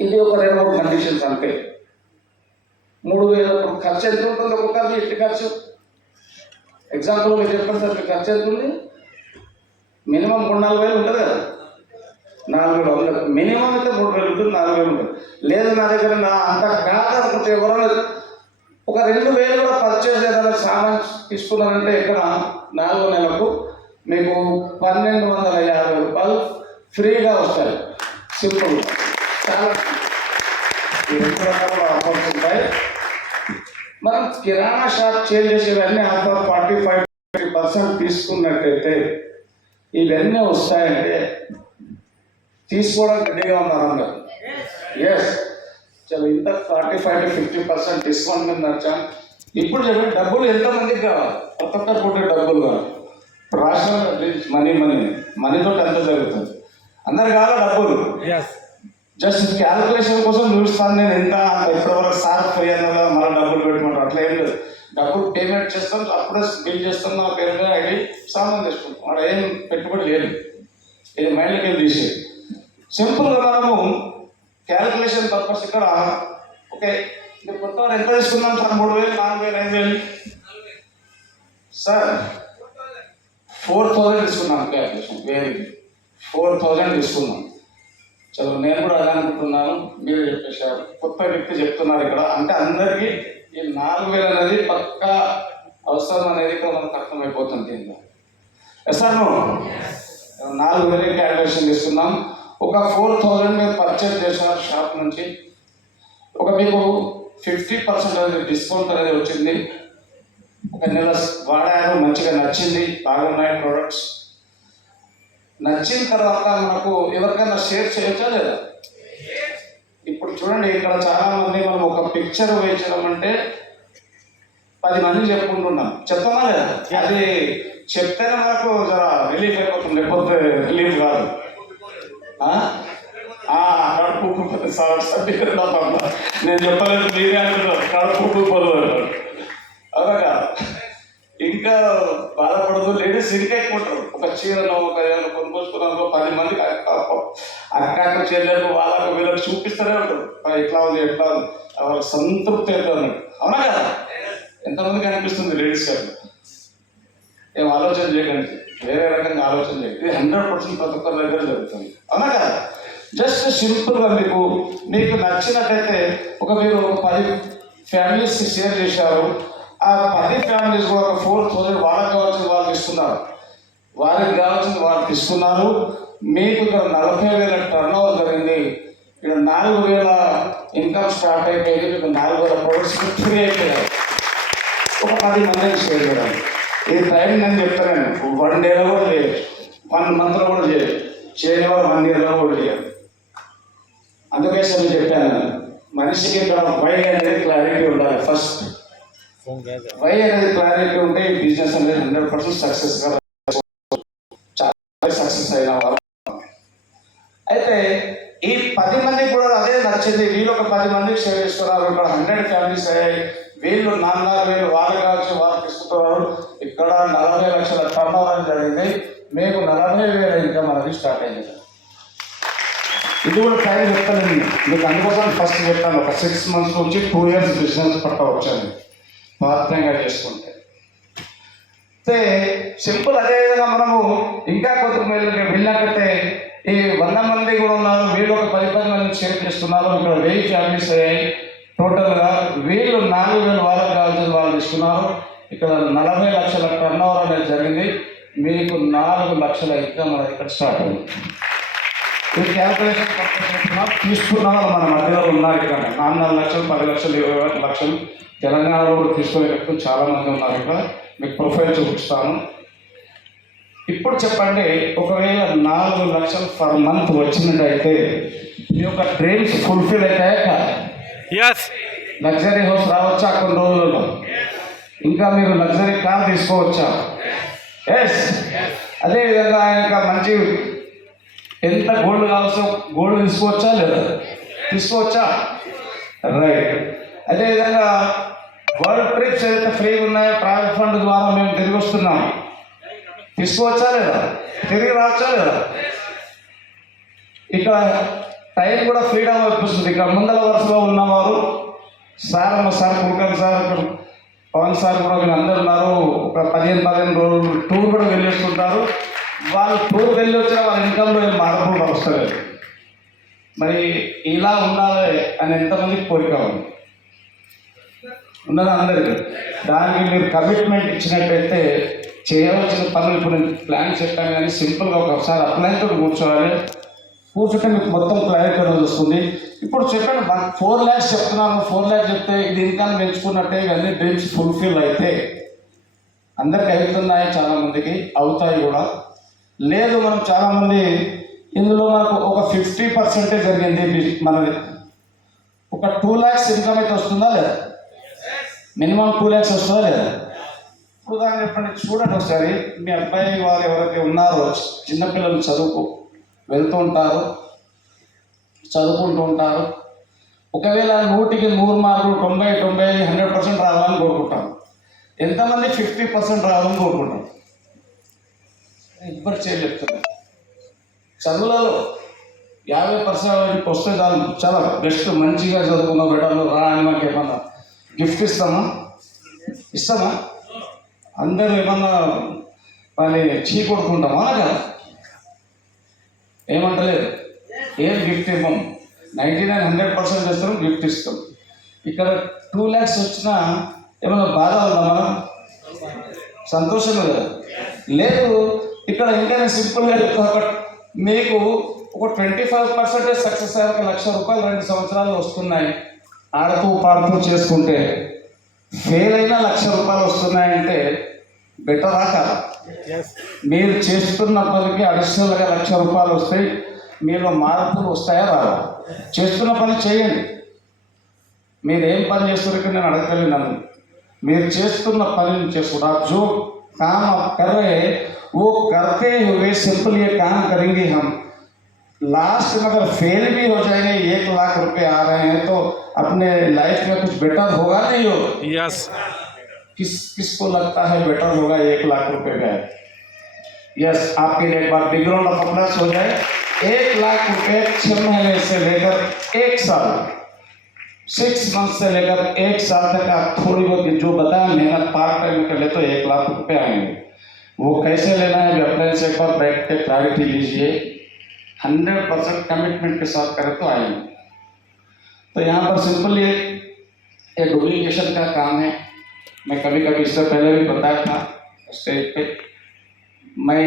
ఇది ఒక 2-3 కండిషన్స్ అంటే 3,000 ఖర్చు ఎంత ఉంటుంది ఒక్కొక్కరికి ఇంటి ఖర్చు? ఎగ్జాంపుల్ మీరు చెప్పండి సార్, మీకు ఖర్చు ఎంత ఉంది? మినిమం 3-4,000 ఉంటుంది కదా. 4,000 మినిమం అయితే 3,000 ఉంటుంది, 4,000 ఉంటుంది. లేదు నా దగ్గర నా అంత కాదనుకుంటే ఎవరైనా ఒక 2,000 కూడా పర్చేస్ ఏదైనా సామాన్ తీసుకున్నారంటే ఇక్కడ 4 నెలలకు మీకు 1,250 రూపాయలు ఫ్రీగా వస్తాయి. సింపుల్. చాలా ఈ 2 రకాల ఆఫర్స్ ఉంటాయి. మనం కిరాణా షాప్ చేంజ్ చేసేవన్నీ ఆఫర్ 45% తీసుకున్నట్టయితే ఇవన్నీ వస్తాయంటే తీసుకోవడానికి రెడీగా ఉన్నారు అందరు. ఎస్, చలో ఇంత 45 to 50% డిస్కౌంట్ మీద నచ్చాం. ఇప్పుడు చెప్పండి, డబ్బులు ఎంతమందికి కావాలి? కొత్త పుట్టే డబ్బులు కావాలి. రాష్ట్రం మనీతో ఎంత జరుగుతుంది? అందరు కావాలి డబ్బులు. జస్ట్ క్యాల్కులేషన్ కోసం చూస్తాను నేను ఎంత ఇప్పటివరకు సార్ పోయాను కదా మన డబ్బులు పెట్టుకుంటాం. అట్లా ఏం లేదు. డబ్బులు పేమెంట్ చేస్తాం, అప్పుడే బిల్ చేస్తాం, నా పేరు మీద ఐడి సామాన్ చేసుకుంటాం. అక్కడ ఏం పెట్టుబడి లేదు. ఇది మైండ్కి వెళ్ళి తీసేది. సింపుల్గా మనము క్యాల్కులేషన్ పర్పస్ ఇక్కడ ఓకే మీరు కొత్త ఎంత తీసుకున్నాం సార్? 3,000, 4,000, 5,000 సార్ 4,000 తీసుకున్నాం. క్యాల్కులేషన్ వేరే 4,000 తీసుకున్నాం. చలో నేను కూడా అదే అనుకుంటున్నాను, మీరు చెప్పేశారు. కొత్త వ్యక్తి చెప్తున్నారు ఇక్కడ. అంటే అందరికీ ఈ 4,000 అనేది పక్కా అవసరం అనేది ఇక్కడ మనకు అర్థమైపోతుంది. సార్ 4,000 క్యాల్కులేషన్ తీసుకున్నాం. ఒక 4,000 మీరు పర్చేజ్ చేసినారు షాప్ నుంచి. ఒక మీకు 50% అనేది డిస్కౌంట్ అనేది వచ్చింది. ఒక నెల వాడారు, మంచిగా నచ్చింది, బాగున్నాయి ప్రోడక్ట్స్. నచ్చిన తర్వాత మనకు ఎవరికైనా షేర్ చేయొచ్చా లేదా? ఇప్పుడు చూడండి, ఇక్కడ చాలా మంది మనం ఒక పిక్చర్ వేయించడం 10 మంది చెప్పుకుంటున్నాం. చెప్తామా లేదా? అది చెప్తేనే మనకు జర రిలీఫ్ అయిపోతుంది, లేకపోతే రిలీఫ్ కాదు. కడుపు నేను చెప్పలేదు, మీరే అంటున్నారు కడుపు పోలేదు. అవునా కాదు? ఇంకా బాధపడదు. లేడీస్ ఇంకా ఎక్కువ ఉంటారు. ఒక చీరలో ఒక కొనుక్కొచ్చుకున్నాను 10 మందికి అక్కకు చెల్లెలు వాళ్ళకు వీళ్ళకి చూపిస్తూనే ఉంటారు. ఎట్లా ఉంది ఎట్లా ఉంది, వాళ్ళకి సంతృప్తి అవుతుంది. అవునా కదా? ఎంతమందికి అనిపిస్తుంది లేడీస్ గారు? ఏం ఆలోచన చేయకండి, వేరే రకంగా ఆలోచన చేయండి. ఇది 100% ప్రతి ఒక్కరి దగ్గర జరుగుతుంది. అవునా కదా? జస్ట్ సింపుల్గా మీకు నచ్చినట్టయితే మీరు 10 ఫ్యామిలీస్ షేర్ చేశారు. ఆ 10 ఫ్యామిలీస్ కూడా ఒక 4,000 వాళ్ళకి కావాల్సింది వాళ్ళు ఇస్తున్నారు, వారికి కావాల్సింది వాళ్ళు తీసుకున్నారు. మీకు ఇక్కడ 40,000 టర్న్ ఓవర్ జరిగింది. ఇక్కడ 4,000 ఇన్కమ్ స్టార్ట్ అయిపోయింది. మీకు 4,000 ప్రొడక్ట్స్ ఫ్రీ అయిపోయాయి. ఒక 10 మందికి షేర్ చేయాలి. ఈ టైం నేను చెప్తాను, 1 డేలో కూడా చేయొచ్చు, 1 మంత్లో కూడా చేయొచ్చు, చేయనివారు 1 ఇయర్లో కూడా చేయాలి. అందుకే నేను చెప్పాను, మనిషికి ఇక్కడ వై అనేది క్లారిటీ ఉండాలి. ఫస్ట్ వై అనేది క్లారిటీ ఉంటే ఈ బిజినెస్ అనేది 100% సక్సెస్గా చాలా సక్సెస్ అయిన వారు. అయితే ఈ 10 మందికి కూడా అదే నచ్చింది. వీళ్ళు ఒక 10 మందికి షేర్ చేసుకున్నారు. ఇక్కడ 100 ఫ్యామిలీస్ అయ్యాయి. వీళ్ళు 4,000 వాళ్ళు కావచ్చు వాళ్ళు తీసుకుంటున్నారు. ఇక్కడ 40 లక్షల టర్న్ ఓవర్ జరిగింది. మీకు 40,000 ఇన్కమ్ అనేది స్టార్ట్ అయింది. ఇది కూడా టైం చెప్తాను మీకు, అందుకోసం ఫస్ట్ చెప్తాను. ఒక 6 months నుంచి 2 years బిజినెస్ పట్ట వచ్చాను పార్ట్ టైంగా చేసుకుంటే. అయితే సింపుల్. అదేవిధంగా మనము ఇంకా కొంత వెళ్ళినట్టయితే ఈ 100 మంది కూడా ఉన్నారు, వీళ్ళు ఒక 10 మంది షేర్ చేస్తున్నారు. ఇక్కడ 1000 ఫ్యామిలీస్ అయ్యాయి టోటల్గా. వీళ్ళు 4000 వాళ్ళకి కావాల్సిన వాళ్ళు ఇస్తున్నారు. ఇక్కడ 40 లక్షల టర్నోవర్ అనేది జరిగింది. మీకు 4 లక్షల ఇంకా మన ఇక్కడ స్టార్ట్ అయింది. ఈ క్యాల్కులేషన్ తీసుకున్న వాళ్ళు మన మధ్యలో ఉన్నారు. ఇక్కడ 4 లక్షలు, 10 లక్షలు, 20 లక్షలు తెలంగాణలో కూడా తీసుకునే వ్యక్తులు చాలామంది ఉన్నారు. ఇక్కడ మీకు ప్రొఫైల్ చూపిస్తాను. ఇప్పుడు చెప్పండి, ఒకవేళ 4 లక్షలు పర్ మంత్ వచ్చినట్టయితే మీ యొక్క డ్రీమ్స్ ఫుల్ఫిల్ అవుతాయా? లగ్జరీ హౌస్ రావచ్చా కొన్ని రోజుల్లో? ఇంకా మీరు లగ్జరీ కార్ తీసుకోవచ్చా? ఎస్. అదేవిధంగా ఇంకా మంచి ఎంత గోల్డ్ కావాల్సో గోల్డ్ తీసుకోవచ్చా లేదా? తీసుకోవచ్చా? రైట్. అదేవిధంగా వరల్డ్ ట్రిప్స్ ఏదైతే ఫ్రీగా ఉన్నాయో ప్రైవేట్ ఫండ్ ద్వారా మేము తిరిగి వస్తున్నాం, తీసుకోవచ్చా లేదా? తిరిగి రావచ్చా లేదా? ఇక్కడ టైం కూడా ఫ్రీడమ్ అనిపిస్తుంది. ఇక్కడ ముందల వరుసలో ఉన్నవారు sir Kulkar sir, Pawan sir కూడా మీరు అందరు ఉన్నారు. ఒక 15 రోజులు టూర్ కూడా వెళ్ళేస్తుంటారు. వాళ్ళు టూర్ వెళ్ళి వచ్చిన వాళ్ళ ఇన్కంలో ఏం మార్పులు వస్తలేదు. మరి ఇలా ఉండాలి అని ఎంతమందికి కోరిక ఉంది? ఉన్నదా అందరికీ? దానికి మీరు కమిట్మెంట్ ఇచ్చినట్టయితే చేయవలసిన పనులు ఇప్పుడు నేను ప్లాన్ చెప్పాను, కానీ సింపుల్గా ఒకసారి అప్లైన్తో కూర్చుంటే మీకు మొత్తం క్లారిటీ అనేది వస్తుంది. ఇప్పుడు చెప్పండి, 4 lakhs చెప్తున్నాను. 4 lakhs చెప్తే ఇది ఇన్కమ్ పెంచుకున్నట్టే ఇవన్నీ డ్రీమ్స్ ఫుల్ఫిల్ అయితే అందరికి అవుతున్నాయి, చాలామందికి అవుతాయి కూడా. లేదు మనం చాలామంది ఇందులో మనకు ఒక 50% జరిగింది మనది. ఒక 2 lakhs ఇన్కమ్ అయితే వస్తుందా లేదా? మినిమం 2 lakhs వస్తుందా లేదా? ఇప్పుడు దాన్ని చెప్పండి, చూడండి ఒకసారి. మీ అబ్బాయి వాళ్ళు ఎవరైతే ఉన్నారో చిన్నపిల్లలు వెళ్తూ ఉంటారు, చదువుకుంటూ ఉంటారు. ఒకవేళ 100కి 100 మార్కులు 90, 100% రావాలని కోరుకుంటాం. ఎంతమంది 50% రావాలని కోరుకుంటాం? ఇబ్బరు చెప్తున్నారు. చదువులలో 50% వస్తే చాలా బెస్ట్, మంచిగా చదువుకున్న బిడ్డలు రా అని మాకు ఏమన్నా గిఫ్ట్ ఇస్తామా? అందరూ ఏమన్నా వాళ్ళని చీ కొడుకుంటామా? కదా, ఏమంటలేదు. ఏం గిఫ్ట్ ఇవ్వం. 99-100% చేస్తాం, గిఫ్ట్ ఇస్తాం. ఇక్కడ 2 lakhs వచ్చినా ఏమన్నా బాధ ఉందా? మనం సంతోషం కదా. లేదు, ఇక్కడ ఇంకా నేను సింపుల్గా చెప్తా. మీకు ఒక 25% సక్సెస్ అయ్యే 1 లక్ష రూపాయలు 2 సంవత్సరాలు వస్తున్నాయి. ఆడుతూ పాడుతూ చేసుకుంటే ఫెయిల్ అయినా 1 లక్ష రూపాయలు వస్తున్నాయంటే బెటరా కాదా? మీరు చేస్తున్న పనికి అడిషనల్గా 1 లక్ష రూపాయలు వస్తాయి. మీలో మార్పులు వస్తాయా రావా? చేస్తున్న పని చేయండి. మీరు ఏం పని చేస్తున్నారు నేను అడగలేదు. నన్ను మీరు చేస్తున్న పని చేసుకుంటారు. జో काम आप कर रहे हैं वो करते हुए सिंपल ये काम करेंगे हम. लास्ट में अगर फेल भी हो जाएंगे, 1 लाख रुपए आ रहे हैं तो अपने लाइफ में कुछ बेटर होगा नहीं हो? यस. किसको लगता है बेटर होगा 1 लाख रुपए का? यस, आपके लिए एक बार बिग राउंड ऑफ अप्लॉज हो जाए. 1 लाख रुपए 6 महीने से लेकर 1 साल, 6 months से लेकर 1 साल तक आप थोड़ी बहुत जो बताया मेहनत पार्ट टाइम कर ले तो 1 लाख रुपए आएंगे. वो कैसे लेना है अपने से एक बार बैठ के क्लैरिटी लीजिए. 100% कमिटमेंट के साथ करें तो आएंगे. तो यहाँ पर सिंपल ये डुप्लीकेशन का काम है. मैं कभी इससे पहले भी बताया था स्टेज पे. मैं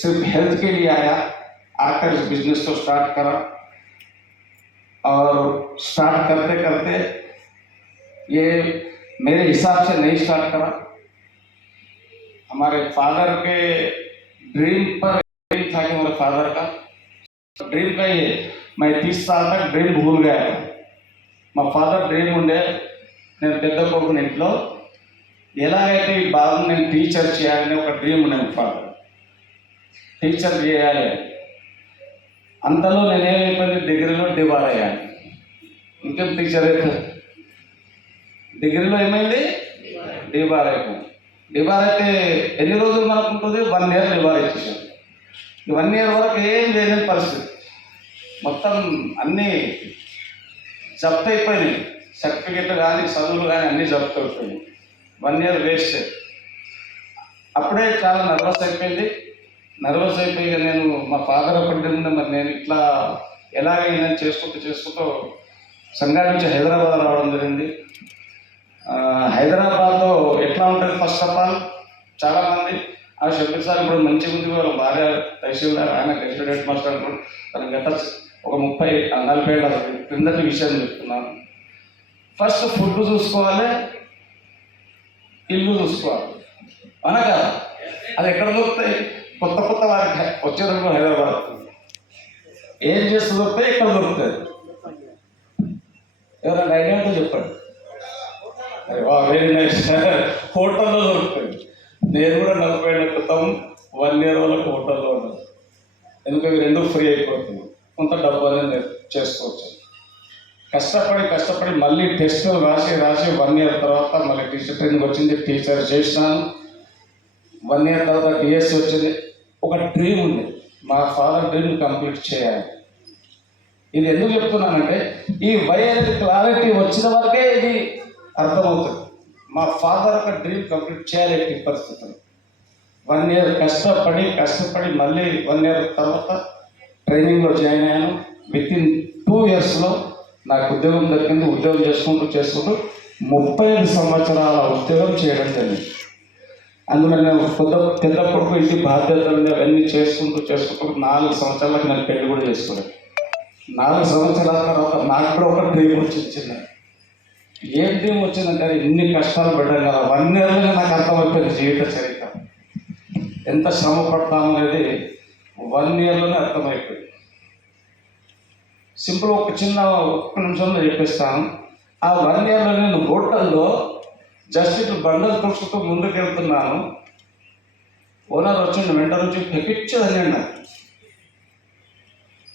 सिर्फ हेल्थ के लिए आया, आकर इस बिजनेस को स्टार्ट करा. और स्टार्ट करते करते ये मेरे हिसाब से नहीं स्टार्ट करा. हमारे फादर के ड्रीम पर था कि मेरे फादर का ड्रीम का ये मैं 30 साल तक ड्रीम भूल गया था. మా ఫాదర్ డ్రీమ్ ఉండే నేను పెద్ద కొడుకుని ఇంట్లో ఎలాగైతే ఈ బాబు నేను టీచర్ చేయాలని ఒక డ్రీమ్ ఉండే. ఫాదర్ టీచర్ చేయాలి. అంతలో నేనేమైపోయింది, డిగ్రీలో డిబార్ అయ్యాను. ఇంకేం టీచర్ అయితే డిగ్రీలో ఏమైంది, డిబార్ అయిపోయింది. డిబార్ అయితే ఎన్ని రోజులు మనకు ఉంటుంది? 1 year డిబార్ ఇచ్చేసాను. 1 year వరకు ఏం లేని పరిస్థితి. మొత్తం అన్నీ జప్తు అయిపోయినాయి. సర్టిఫికెట్లు కానీ చదువులు కానీ అన్నీ జప్తు అయిపోయినాయి. 1 ఇయర్ వేస్ట్. అప్పుడే చాలా నర్వస్ అయిపోయింది. నర్వస్ అయిపోయి నేను మా ఫాదర్ అప్పటి నుండి మరి నేను ఇట్లా ఎలాగైనా చేసుకుంటూ సంగారెడ్డి నుంచి హైదరాబాద్ రావడం జరిగింది. హైదరాబాద్లో ఎట్లా ఉంటుంది, ఫస్ట్ ఆఫ్ ఆల్ చాలామంది ఆ షబ్బీర్ సార్ ఇప్పుడు మంచిగా ఉంది, వాళ్ళ భార్య తహసీల్దార్, ఆయన గెస్టెడ్ హెడ్ మాస్టర్ అంటారు. తన గత ఒక 30-40 ఏళ్ళ క్రిందటి విషయం చెప్తున్నాను. ఫస్ట్ ఫుడ్ చూసుకోవాలి, ఇల్లు చూసుకోవాలి. అనగా అది ఎక్కడ దొరుకుతాయి? కొత్త వారికి వచ్చేటప్పుడు హైదరాబాద్ ఏం చేస్తూ దొరుకుతాయి, ఎక్కడ దొరుకుతాయి? ఎవరైనా ఐడియా ఉంటే చెప్పండి. Very nice. హోటల్లో దొరుకుతాయి. నేను కూడా 40 ఏళ్ళ క్రితం 1 ఇయర్ వాళ్ళకి హోటల్లో ఉన్నాను. ఎందుకంటే రెండు ఫ్రీ అయిపోతుంది, కొంత డబ్బు అనేది చేసుకోవచ్చు. కష్టపడి మళ్ళీ టెస్టులు రాసి 1 ఇయర్ తర్వాత మళ్ళీ టీచర్ ట్రైనింగ్ వచ్చింది, టీచర్ చేసినాను. 1 ఇయర్ తర్వాత డిఎస్సి వచ్చింది. ఒక డ్రీమ్ ఉంది, మా ఫాదర్ డ్రీమ్ కంప్లీట్ చేయాలి. ఇది ఎందుకు చెప్తున్నానంటే ఈ వైఎస్ క్లారిటీ వచ్చిన వరకే ఇది అర్థమవుతుంది. మా ఫాదర్ ఒక డ్రీమ్ కంప్లీట్ చేయాలి ఈ పరిస్థితులు. 1 ఇయర్ కష్టపడి మళ్ళీ 1 ఇయర్ తర్వాత ట్రైనింగ్లో జాయిన్ అయ్యాను. వితిన్ 2 ఇయర్స్లో నాకు ఉద్యోగం దొరికింది. ఉద్యోగం చేసుకుంటూ 35 సంవత్సరాల ఉద్యోగం చేయడం జరిగింది. అందులో నేను పెద్ద కొడుకు ఇంటి బాధ్యతలు అవన్నీ చేసుకుంటూ 4 సంవత్సరాలకు నేను పెళ్లి కూడా చేసుకున్నాను. 4 సంవత్సరాల తర్వాత నాకు కూడా ఒక డ్రీమ్ వచ్చింది. ఏం డ్రీమ్ వచ్చిందంటే ఇన్ని కష్టాలు పడ్డాను కదా. 1 ఇయర్లోనే నాకు అర్థమైపోయింది జీవిత చరిత్ర, ఎంత శ్రమ పడతామనేది 1 ఇయర్లోనే అర్థమైపోయింది. సింపుల్ ఒక నిమిషంలో చెప్పేస్తాను. ఆ 1 ఇయర్లో నేను హోటల్లో జస్ట్ ఇట్లా బండలు తొక్కుతూ ముందుకు వెళ్తున్నాను. ఓనర్ వచ్చిండు, వెంట నుంచి పెకిచ్చదండి నాకు.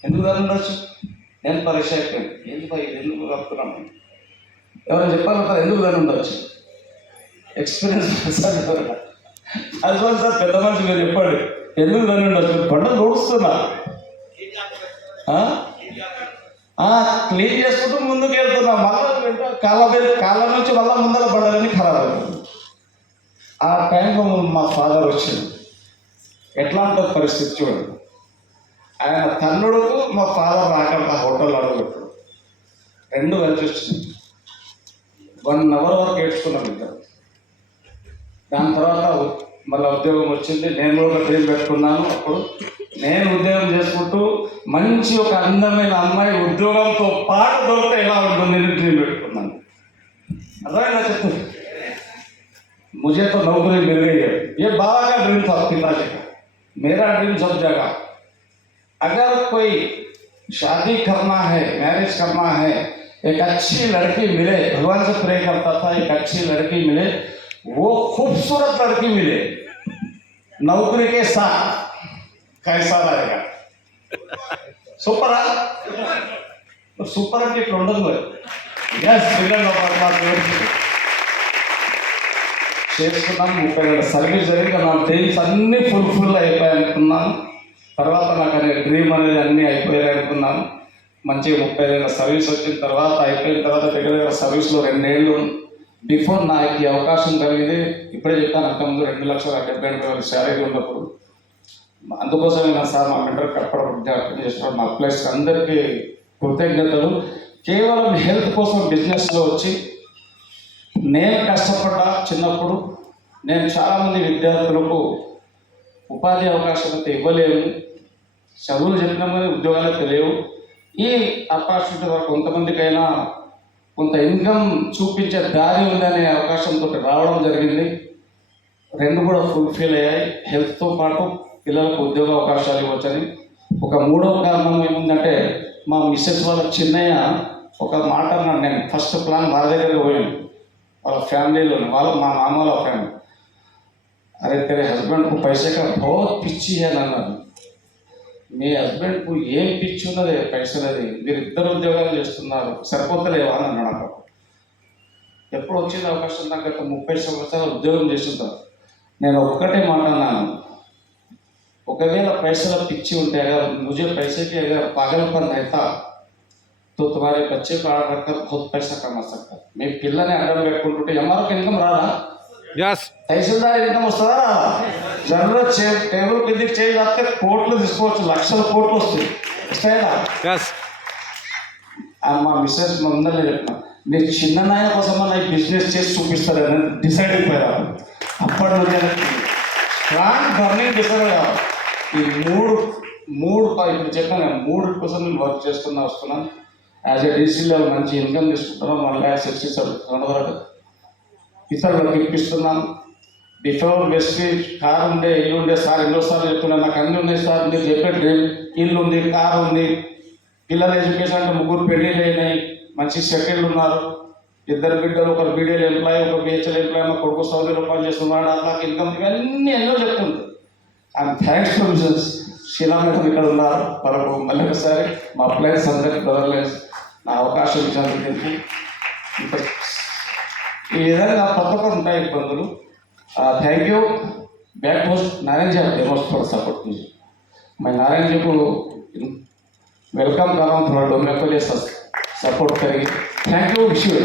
ఎందుకు దాని ఉండొచ్చు? నేను పరీక్ష అయిపోయాను. ఎందుకు కలుపుతున్నాను? ఎవరైనా చెప్పాలంటారు ఎందుకు దాని ఉండొచ్చు? ఎక్స్పీరియన్స్ సార్ అది సార్ పెద్ద మనిషి మీరు చెప్పండి ఎందుకు దాని ఉండొచ్చు? బండలు తోడుస్తున్నా క్లీన్ చేసుకుంటూ ముందుకు వెళ్తున్నా. మళ్ళీ కాళ్ళ నుంచి మళ్ళీ ముందర బండలన్నీ ఖరాబ్ అవుతుంది. ఆ టైంలో మా ఫాదర్ వచ్చింది. ఎట్లా ఉంటుంది పరిస్థితి చూడండి. ఆయన తన్నుడుకు మా ఫాదర్ రాకుండా హోటల్లో అడుగుతాడు. 2 కలిసి వచ్చింది. 1 అవర్ వరకు ఏడ్చుకున్నాం ఇద్దరు. దాని తర్వాత మళ్ళీ ఉద్యోగం వచ్చింది. నేను కూడా ఒక డ్రీమ్ పెట్టుకున్నాను. అప్పుడు నేను ఉద్యోగం చేసుకుంటూ మంచి ఒక అందమైన అమ్మాయి ఉద్యోగంతో పాటు దొరికితే ఎలా ఉంటుంది నేను డ్రీమ్ పెట్టుకున్నాను. అర్థమైనా చెప్తుంది. मुझे तो नौकरी मिल गई है, ये बाबा का ड्रीम था, पिताजी का. मेरा ड्रीम सब जगह. अगर कोई शादी करना है, मैरिज करना है, एक अच्छी लड़की मिले, भगवान से प्रे करता था एक अच्छी लड़की मिले, वो खूबसूरत लड़की मिले नौकरी के साथ. कैसा रहेगा? సూపర్ సూపర్ అంటే ఇట్లా ఉండదు. ఎస్ పిల్లలు చేసుకున్నాను. 30 ఏళ్ళ సర్వీస్ జరిగి నా డ్రీమ్స్ అన్నీ ఫుల్ఫిల్ అయిపోయాయి అనుకున్నాను. తర్వాత నాకు అనే డ్రీమ్ అనేది అన్నీ అయిపోయాయి అనుకున్నాను. మంచిగా 30 ఏళ్ళ సర్వీస్ వచ్చిన తర్వాత అయిపోయిన తర్వాత దగ్గర సర్వీస్లో 2 ఏళ్ళు బిఫోర్ నాకు ఈ అవకాశం కలిగింది. ఇప్పుడే చెప్పాను, అంతకుముందు 2,78,000 శాలరీ ఉన్నప్పుడు. అందుకోసమే నా సార్ మా మెంటర్ కప్పడం జ్ఞాపకం చేస్తున్నారు. మా ప్లస్ అందరికీ కృతజ్ఞతలు. కేవలం హెల్త్ కోసం బిజినెస్లో వచ్చి నేను కష్టపడ్డా. చిన్నప్పుడు నేను చాలామంది విద్యార్థులకు ఉపాధి అవకాశం అయితే ఇవ్వలేము, చదువులు చెప్పినా కానీ ఉద్యోగాలు తెలియవు. ఈ ఆపర్చునిటీ వరకు కొంతమందికైనా కొంత ఇన్కమ్ చూపించే దారి ఉందనే అవకాశంతో రావడం జరిగింది. 2 కూడా ఫుల్ఫిల్ అయ్యాయి. హెల్త్తో పాటు పిల్లలకు ఉద్యోగ అవకాశాలు ఇవ్వచ్చని. ఒక 3వ కారణం ఏముందంటే మా మిస్సెస్ వాళ్ళ చిన్నయ్య ఒక మాట అన్నాడు. నేను ఫస్ట్ ప్లాన్ వాళ్ళ దగ్గర పోయాను, వాళ్ళ ఫ్యామిలీలో మా మామ వాళ్ళ ఫ్యామిలీ. అరే తెరే హస్బెండ్కు పైసే కా బహుత్ పిచ్చి అని అన్నారు. మీ హస్బెండ్కు ఏం పిచ్చి ఉన్నది పైసలది, మీరు 2 ఉద్యోగాలు చేస్తున్నారు, సరిపోతలేవా అని అన్నాడు. అక్కడ ఎప్పుడు వచ్చింది అవకాశం? నాకు గత 30 సంవత్సరాలు ఉద్యోగం చేస్తుంటారు. నేను ఒక్కటే మాట అన్నాను, ఒకవేళ పైసల పిచ్చి ఉంటే अगर मुझे पैसे की अगर पागलपन रहता तो तुम्हारे बच्चे को आड़ रखकर बहुत पैसा कमा सकता. మీ పిల్లని అడ్డం పెట్టుకుంటుంటే ఎంఆర్ఓకి ఇన్కమ్ రాదా? यस తహసీల్దార్ ఇన్కమ్ వస్తుందా రాదా? జనరల్ టేబుల్ కిందకి చేయి కాస్తే కోట్లు తీసుకోవచ్చు, లక్షల కోట్లు వస్తాయి. వస్తాయా? यस మా మిస్సెస్ ముందరనే చెప్పిన, మీరు చిన్న నాయన కోసం నా బిజినెస్ చేసి చూపిస్తారని డిసైడ్ అయిపోయారు. అప్పటి నుంచి స్ట్రాంగ్ బర్నింగ్ డిసైడ్ కావాలి. ఈ మూడు ఇప్పుడు చెప్పాను, 3 కోసం నేను వర్క్ వస్తున్నాను. యాజ్ ఏ డీసీలో మంచి ఇన్కమ్ తీసుకుంటున్నాను. 1,60,000 వరకు ఇతరులకు ఇప్పిస్తున్నాను. బిఫోర్ వెస్ట్ కారు ఉండే, ఇల్లు ఉండే సార్ ఎన్నోసార్లు చెప్తున్నాను, నాకు అన్నీ ఉన్నాయి సార్, మీరు చెప్పే డ్రీమ్ ఇల్లు ఉంది, కారు ఉంది, పిల్లల ఎడ్యుకేషన్ అంటే 3 పెళ్ళిళ్ళు అయినాయి, మంచి సెటిల్డ్ ఉన్నారు, 2 బిడ్డలు, ఒకరు బీడీఎల్ ఎంప్లాయీ, ఒక బిహెచ్ఎల్ ఎంప్లాయీ, మా కొడుకు సౌదీలో పనిచేస్తున్నాడు, నాకు ఇన్కమ్, ఇవన్నీ ఎన్నో చెప్తుంది. And thanks to Mrs Sheela madam ఇక్కడ ఉన్నారు. వాళ్ళకు మళ్ళీ ఒకసారి మా అప్లయన్స్ అందరికి బ్రదర్లైన్స్ నా అవకాశం ఇచ్చినందుకు. ఈ విధంగా ప్రతి ఒక్కరు ఉంటాయి ఇబ్బందులు. Thank you. बैक पोस्ट नारायण जी आपको डेमोस थोड़ा सपोर्ट कीजिए. मैं नारायण जी को वेलकम कर रहा हूँ, थोड़ा डोमे को लिए सपोर्ट करेंगे. Thank you. Wish you.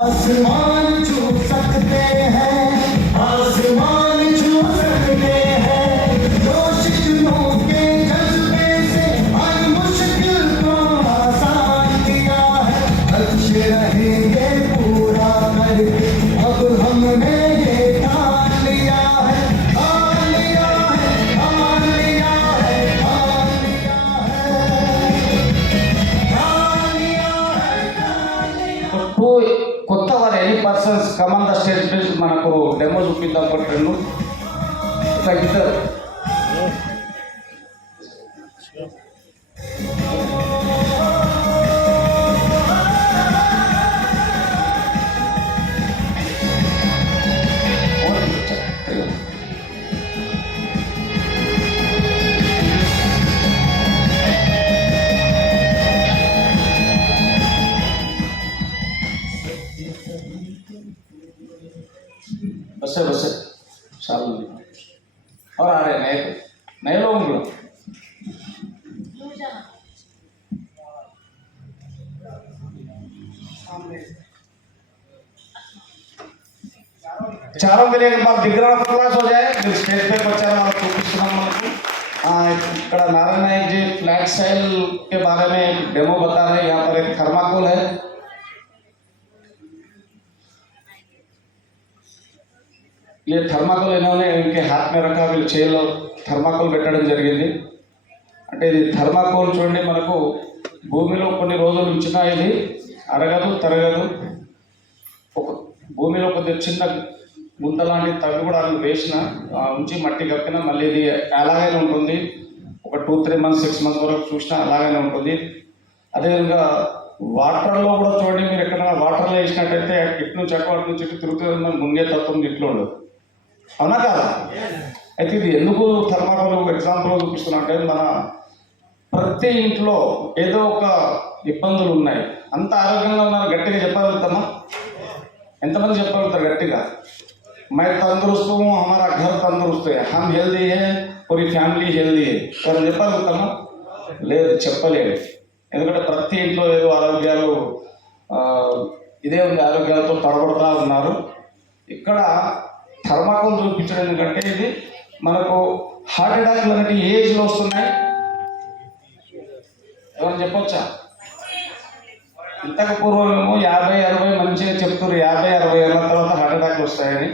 आसमान छू सकते हैं, आसमान छू सकते हैं, जोश जुनून के जज्बे से हर मुश्किल को आसान किया है. अच्छे रहेंगे पूरा करके अब हमने ये ठान लिया है, ठान लिया है, ठान लिया है, ठान लिया है, ठान लिया है, ठान लिया है. కొత్త వారు any persons come on the stage please. మనకు డెమో చూపిద్దాం పట్టు ఇద్దరు. बस चालू. और आ रहे नए लोग भी. चारों मिले के बाद दिग्गज क्लास हो जाए. स्टेज पे बच्चा చూపిస్తున్నాం మనకు. ఇక్కడ नारायण नायक जी फ्लैट स्टाइल के बारे में डेमो बता रहे हैं. यहाँ पर एक थर्माकोल है. ये थर्माकोल इन्होंने इनके हाथ में रखा. వీళ్ళు చేతిలో థర్మాకోల్ పెట్టడం జరిగింది. అంటే ఇది థర్మాకోల్ చూడండి, మనకు భూమిలో కొన్ని రోజులు ఉంచినా ఇది అరగదు, తరగదు. ఒక భూమిలో కొద్దిగా చిన్న గుంత లాంటి తవ్వి కూడా అందులో వేసిన ఉంచి మట్టి కప్పినా మళ్ళీ ఇది అలాగైనా ఉంటుంది. ఒక 2-3 months 6 months వరకు చూసినా అలాగైనా ఉంటుంది. అదేవిధంగా వాటర్లో కూడా చూడండి, మీరు ఎక్కడైనా వాటర్లో వేసినట్టయితే ఇటు నుంచి అటు నుంచి ఇటు తిరుగుతుంది, మనం మునిగే తత్వం ఇట్లో ఉండదు. అవునా కాదా? అయితే ఇది ఎందుకు థర్మాకోల్ ఎగ్జాంపుల్ చూపిస్తున్నా అంటే, మన ప్రతి ఇంట్లో ఏదో ఒక ఇబ్బందులు ఉన్నాయి. అంత ఆరోగ్యంగా ఉన్నారు గట్టిగా చెప్పగలుగుతామా? ఎంతమంది చెప్పగలుగుతారు గట్టిగా? मैं तंदुरुस्त हूँ, हमारा घर तंदुरुस्त है, हम हेल्दी है, पूरी ఫ్యామిలీ హెల్దీ है. ఎవరు చెప్పగలుగుతామా? లేదు, చెప్పలేదు. ఎందుకంటే ప్రతి ఇంట్లో ఏదో ఆరోగ్యాలు ఇదే ఉంది, ఆరోగ్యాలతో పడబడుతూ ఉన్నారు. ఇక్కడ థర్మాకోల్ చూపించడం ఎందుకంటే ఇది మనకు హార్ట్ అటాక్లు అనేవి ఏజ్లో వస్తున్నాయి. ఎవరు చెప్పొచ్చా? ఇంతకు పూర్వమేమో 50-60 మంచిగా చెప్తున్నారు, 50-60 ఏళ్ళ తర్వాత హార్ట్ అటాక్లు వస్తాయని.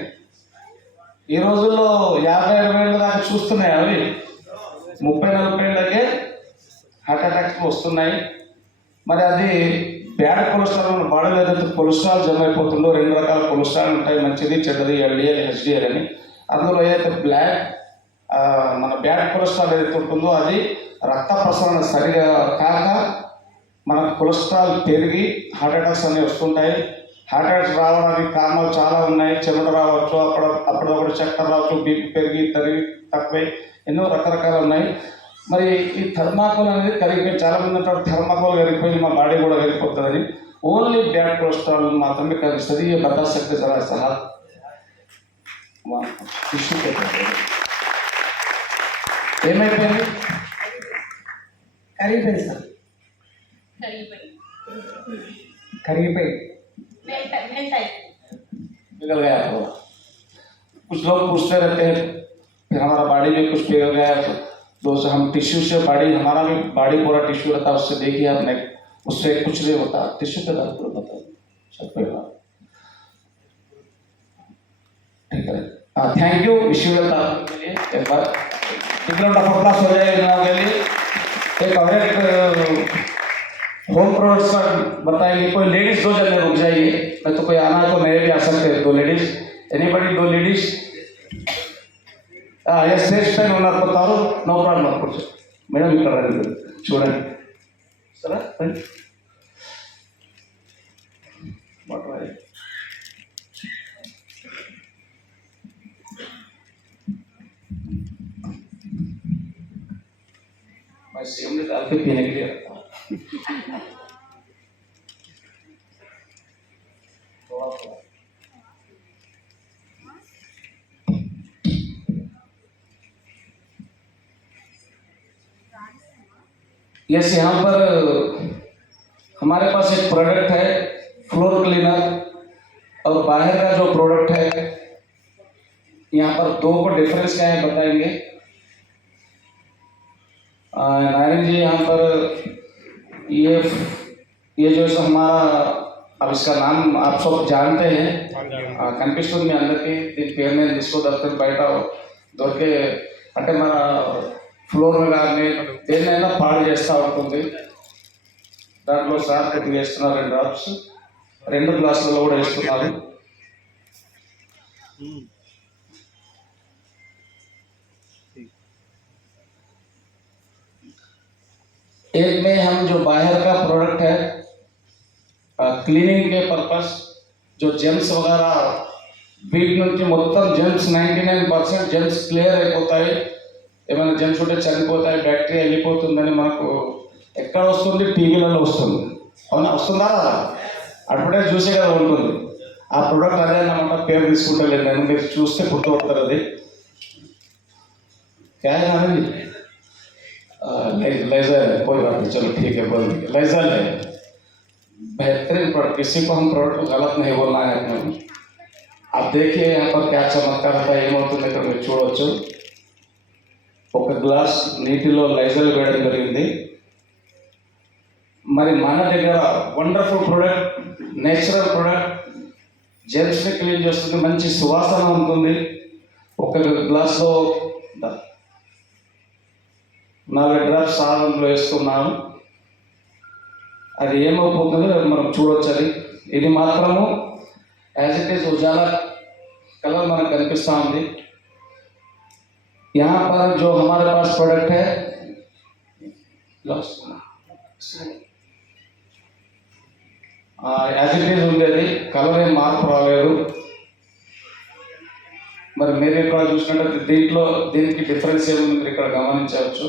ఈ రోజుల్లో 50-60 ఏళ్ళ దాకా చూస్తున్నాయి. అవి 30-40 ఏళ్ళకే హార్ట్ అటాక్స్ వస్తున్నాయి. మరి అది బ్యాడ్ కొలెస్ట్రాల్ మన బాడీలో ఏదైతే కొలెస్ట్రాల్ జమ అయిపోతుందో, 2 రకాల కొలెస్ట్రాల్ ఉంటాయి, మంచిది చెడ్డది, LDL HDL అని. అందులో ఏదైతే మన బ్యాడ్ కొలెస్ట్రాల్ ఏదైతే ఉంటుందో అది రక్త ప్రసరణ సరిగా కాక మనకు కొలెస్ట్రాల్ పెరిగి హార్ట్ అటాక్స్ అనేవి వస్తుంటాయి. హార్ట్ అటాక్స్ రావడానికి కారణాలు చాలా ఉన్నాయి. చెమట రావచ్చు, అప్పుడప్పుడు చక్కెర రావచ్చు, బీపీ పెరిగి తక్కువై, ఎన్నో రకరకాలు ఉన్నాయి. మరి ఈ థర్మాకోల్ అనేది కరిగిపోయి చాలామంది అంటారు థర్మాకోల్ కరిగిపోయి మా బాడీ కూడా కరిగిపోతుందని. ఓన్లీ బ్యాడ్ కొలెస్ట్రాల్ మాత్రమే కరిగిస్తుంది. ये बता सकते जरा सा हाथ టిష్యూ పేపర్ ఏమైపోయింది? కరిగిపోయింది సార్, కరిగిపోయి पिघल गया तो कुछ लोग पूछते रहते हैं फिर हमारा बॉडी में कुछ पिघल गया तो दोस्त हम टिश्यू से बॉडी हमारा भी बॉडी पूरा टिश्यू रहता है, उससे देखिए आपने, उससे कुछ नहीं होता। टिश्यू पे दर्द बताओ सब पे बात ठीक है। थैंक यू विश्व के लिए एक बार एक राउंड ऑफ अप्लॉज हो जाए इन लोगों के लिए। एक और एक होम प्रोडक्ट्स बताएंगे। कोई लेडीज 2 जने रुक जाइए, मैं तो कोई आना है तो मेरे भी आ सकते हैं 2 लेडीज, एनीबडी 2 लेडीज ये स्टेज पे उन्हें बताओ नो प्रॉब्लम कुछ మేడం ఇక్కడ రండి చూడండి సరే రండి వాటర్ मैं सेम ने डाल के पीने के लिए रखता हूँ थोड़ा यस यहाँ पर हमारे पास एक प्रोडक्ट है फ्लोर क्लीनर, और बाहर का जो प्रोडक्ट है यहाँ पर 2 को डिफरेंस क्या है बताएंगे नारायण जी। यहाँ पर ये जो हमारा अब इसका नाम आप सब जानते हैं कनिपिस्तुंदी మీ అందరికీ దీని పేరు నేను తీసుకోదలుచుకుని బయట దొరికే అంటే మన ఫ్లోర్ కానీ దేన్నైనా పాడు చేస్తూ ఉంటుంది। దాంట్లో సార్ కొద్దిగా వేస్తున్నారు 2 డ్రాప్స్ 2 గ్లాసులలో కూడా వేస్తున్నారు। एक में हम जो बाहर का प्रोडक्ट है क्लीनिंग के पर्पस जो जेम्स वगैरह వీటి నుంచి మొత్తం జెమ్స్ 99% జెమ్స్ క్లియర్ అయిపోతాయి। ఏమైనా జెమ్స్ ఉంటే చనిపోతాయి, బ్యాక్టీరియా వెళ్ళిపోతుందని మనకు ఎక్కడ వస్తుంది? టీవీలలో వస్తుంది, అవునా? వస్తుందా? అడ్వర్టైజ్ చూసే కదా ఉంటుంది ఆ ప్రోడక్ట్ అదే అన్నమాట। పేరు తీసుకుంటలేదు నేను, మీరు చూస్తే గుర్తుపడతారు అది क्या है नाम जी? लेजर है, कोई बात नहीं, चलो ठीक है बोल दीजिए लेजर है बेहतरीन प्रोडक्ट। किसी को हम प्रोडक्ट को गलत नहीं बोलना है अपने। आप देखिए यहाँ पर क्या चमत्कार होता है। ఏమవుతుంది ఇక్కడ మీరు చూడవచ్చు, ఒక గ్లాస్ నీటిలో లైజర్ వేయడం జరిగింది। మరి మన దగ్గర వండర్ఫుల్ ప్రోడక్ట్, నేచురల్ ప్రోడక్ట్, జెమ్స్ని క్లీన్ చేస్తుంది, మంచి సువాసన ఉంటుంది। ఒక గ్లాస్లో 4 డ్రాప్స్ సాధనలో వేస్తున్నాను, అది ఏమైపోతుందో మనం చూడవచ్చు। అది ఇది మాత్రము as it is Ujala colour मन कनिपिस्ता है। यहाँ पर जो हमारे पास प्रोडक्ट है యాజ్ ఇట్ ఈజ్ ఉండేది, కలర్ ఏం మార్పు రాలేదు। మరి మీరు ఇక్కడ చూసినట్లయితే దీంట్లో దీనికి డిఫరెన్స్ ఏముంది మీరు ఇక్కడ గమనించవచ్చు।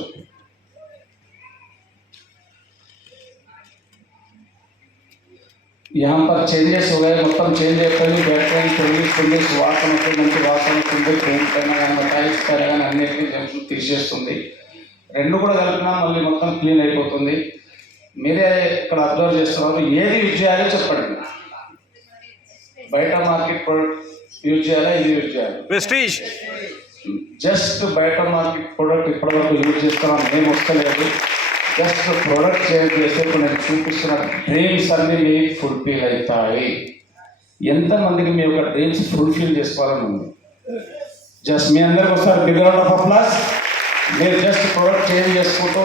यहाँ पर चेंजेस हो गए, మొత్తం చేంజ్ అయిపోయింది। బ్యాటరీ తొలగిస్తుంది, సువాసన మంచి వాసన ఉంటుంది, పెయింట్ అయినా కానీ టైల్స్ పైన కానీ అన్నిటికీ జెమ్స్ తీసేస్తుంది। 2 కూడా కలిపినా మళ్ళీ మొత్తం క్లీన్ అయిపోతుంది। మీరే ఇక్కడ అబ్జర్వ్ చేస్తున్నారు, ఏది యూజ్ చేయాలో చెప్పండి। బయట మార్కెట్ ప్రోడక్ట్ యూజ్ చేయాలా, ఇది యూజ్ చేయాలి? ప్రెస్టీజ్ జస్ట్ బయట మార్కెట్ ప్రోడక్ట్ ఇప్పటివరకు యూజ్ చేస్తున్నాం, మేము వస్తలేదు। జస్ట్ ప్రోడక్ట్ చేంజ్ చేస్తే నేను చూపిస్తున్న డ్రీమ్స్ అన్నీ మీ ఫుల్ఫిల్ అవుతాయి। ఎంతమందికి మీ యొక్క డ్రీమ్స్ ఫుల్ఫిల్ చేసుకోవాలని ఉంది? జస్ట్ మీ అందరికి ఒకసారి బిగ్ రౌండ్ ఆఫ్ అప్లాస్। మీరు జస్ట్ ప్రోడక్ట్ చేంజ్ చేసుకుంటూ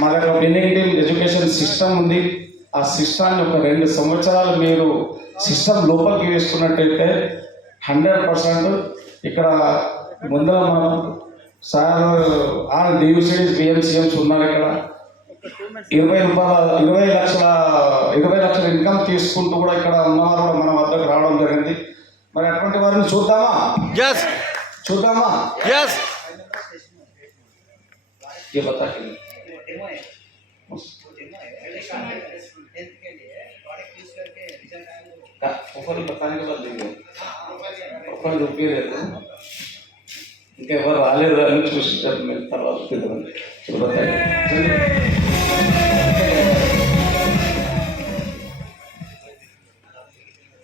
మా దగ్గర బిల్డింగ్ టీమ్ ఎడ్యుకేషన్ సిస్టమ్ ఉంది, ఆ సిస్టాన్ని ఒక 2 సంవత్సరాలు మీరు సిస్టమ్ లోపలికి వేసుకున్నట్టయితే 100% ఇక్కడ ముందర మనం సార్ డివిసిడీస్ బిఎంసీఎంస్ ఉన్నారు ఇక్కడ 20 లక్షల ఇన్కమ్ తీసుకుంటూ కూడా ఇక్కడ ఉన్నవారు కూడా మన వద్దకు రావడం జరిగింది। మరి అటువంటి వారిని చూద్దామా? yes చూద్దామా? yes ये बता के प्रोफाइल बताने के बाद देंगे प्रोफाइल रुपये లేదు ఇంకా ఎవరు రాలేదు అని చూసి చెప్పిన తర్వాత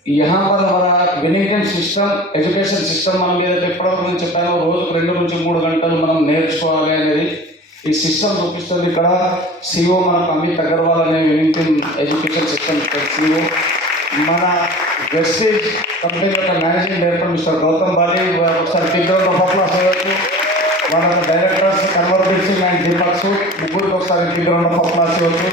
यहाँ पर हमारा विनिंग सिस्टम एजुकेशन सिस्टम మనం ఏదైతే ఎప్పటివరకు నేను చెప్పానో రోజుకు 2 నుంచి 3 గంటలు మనం నేర్చుకోవాలి అనేది ఈ సిస్టమ్ చూపిస్తుంది. ఇక్కడ సిఓ మనకు అమిత్ అగర్వాల్ అనే వినింగ్ ఎడ్యుకేషన్ సిస్టమ్ సిఓ, మన వెస్టేజ్ కంపెనీ యొక్క managing director mister Gautam Bali, ఒకసారి బిగ్ రౌండ్ ఆఫ్ అప్లాస్ అవ్వచ్చు. మన డైరెక్టర్స్ కన్వర్బీర్ సింగ్ అండ్ దీపక్స్ ముగ్గురికి ఒకసారి బిగ్ రౌండ్ ఆఫ్ అప్లాస్ ఇవ్వచ్చు.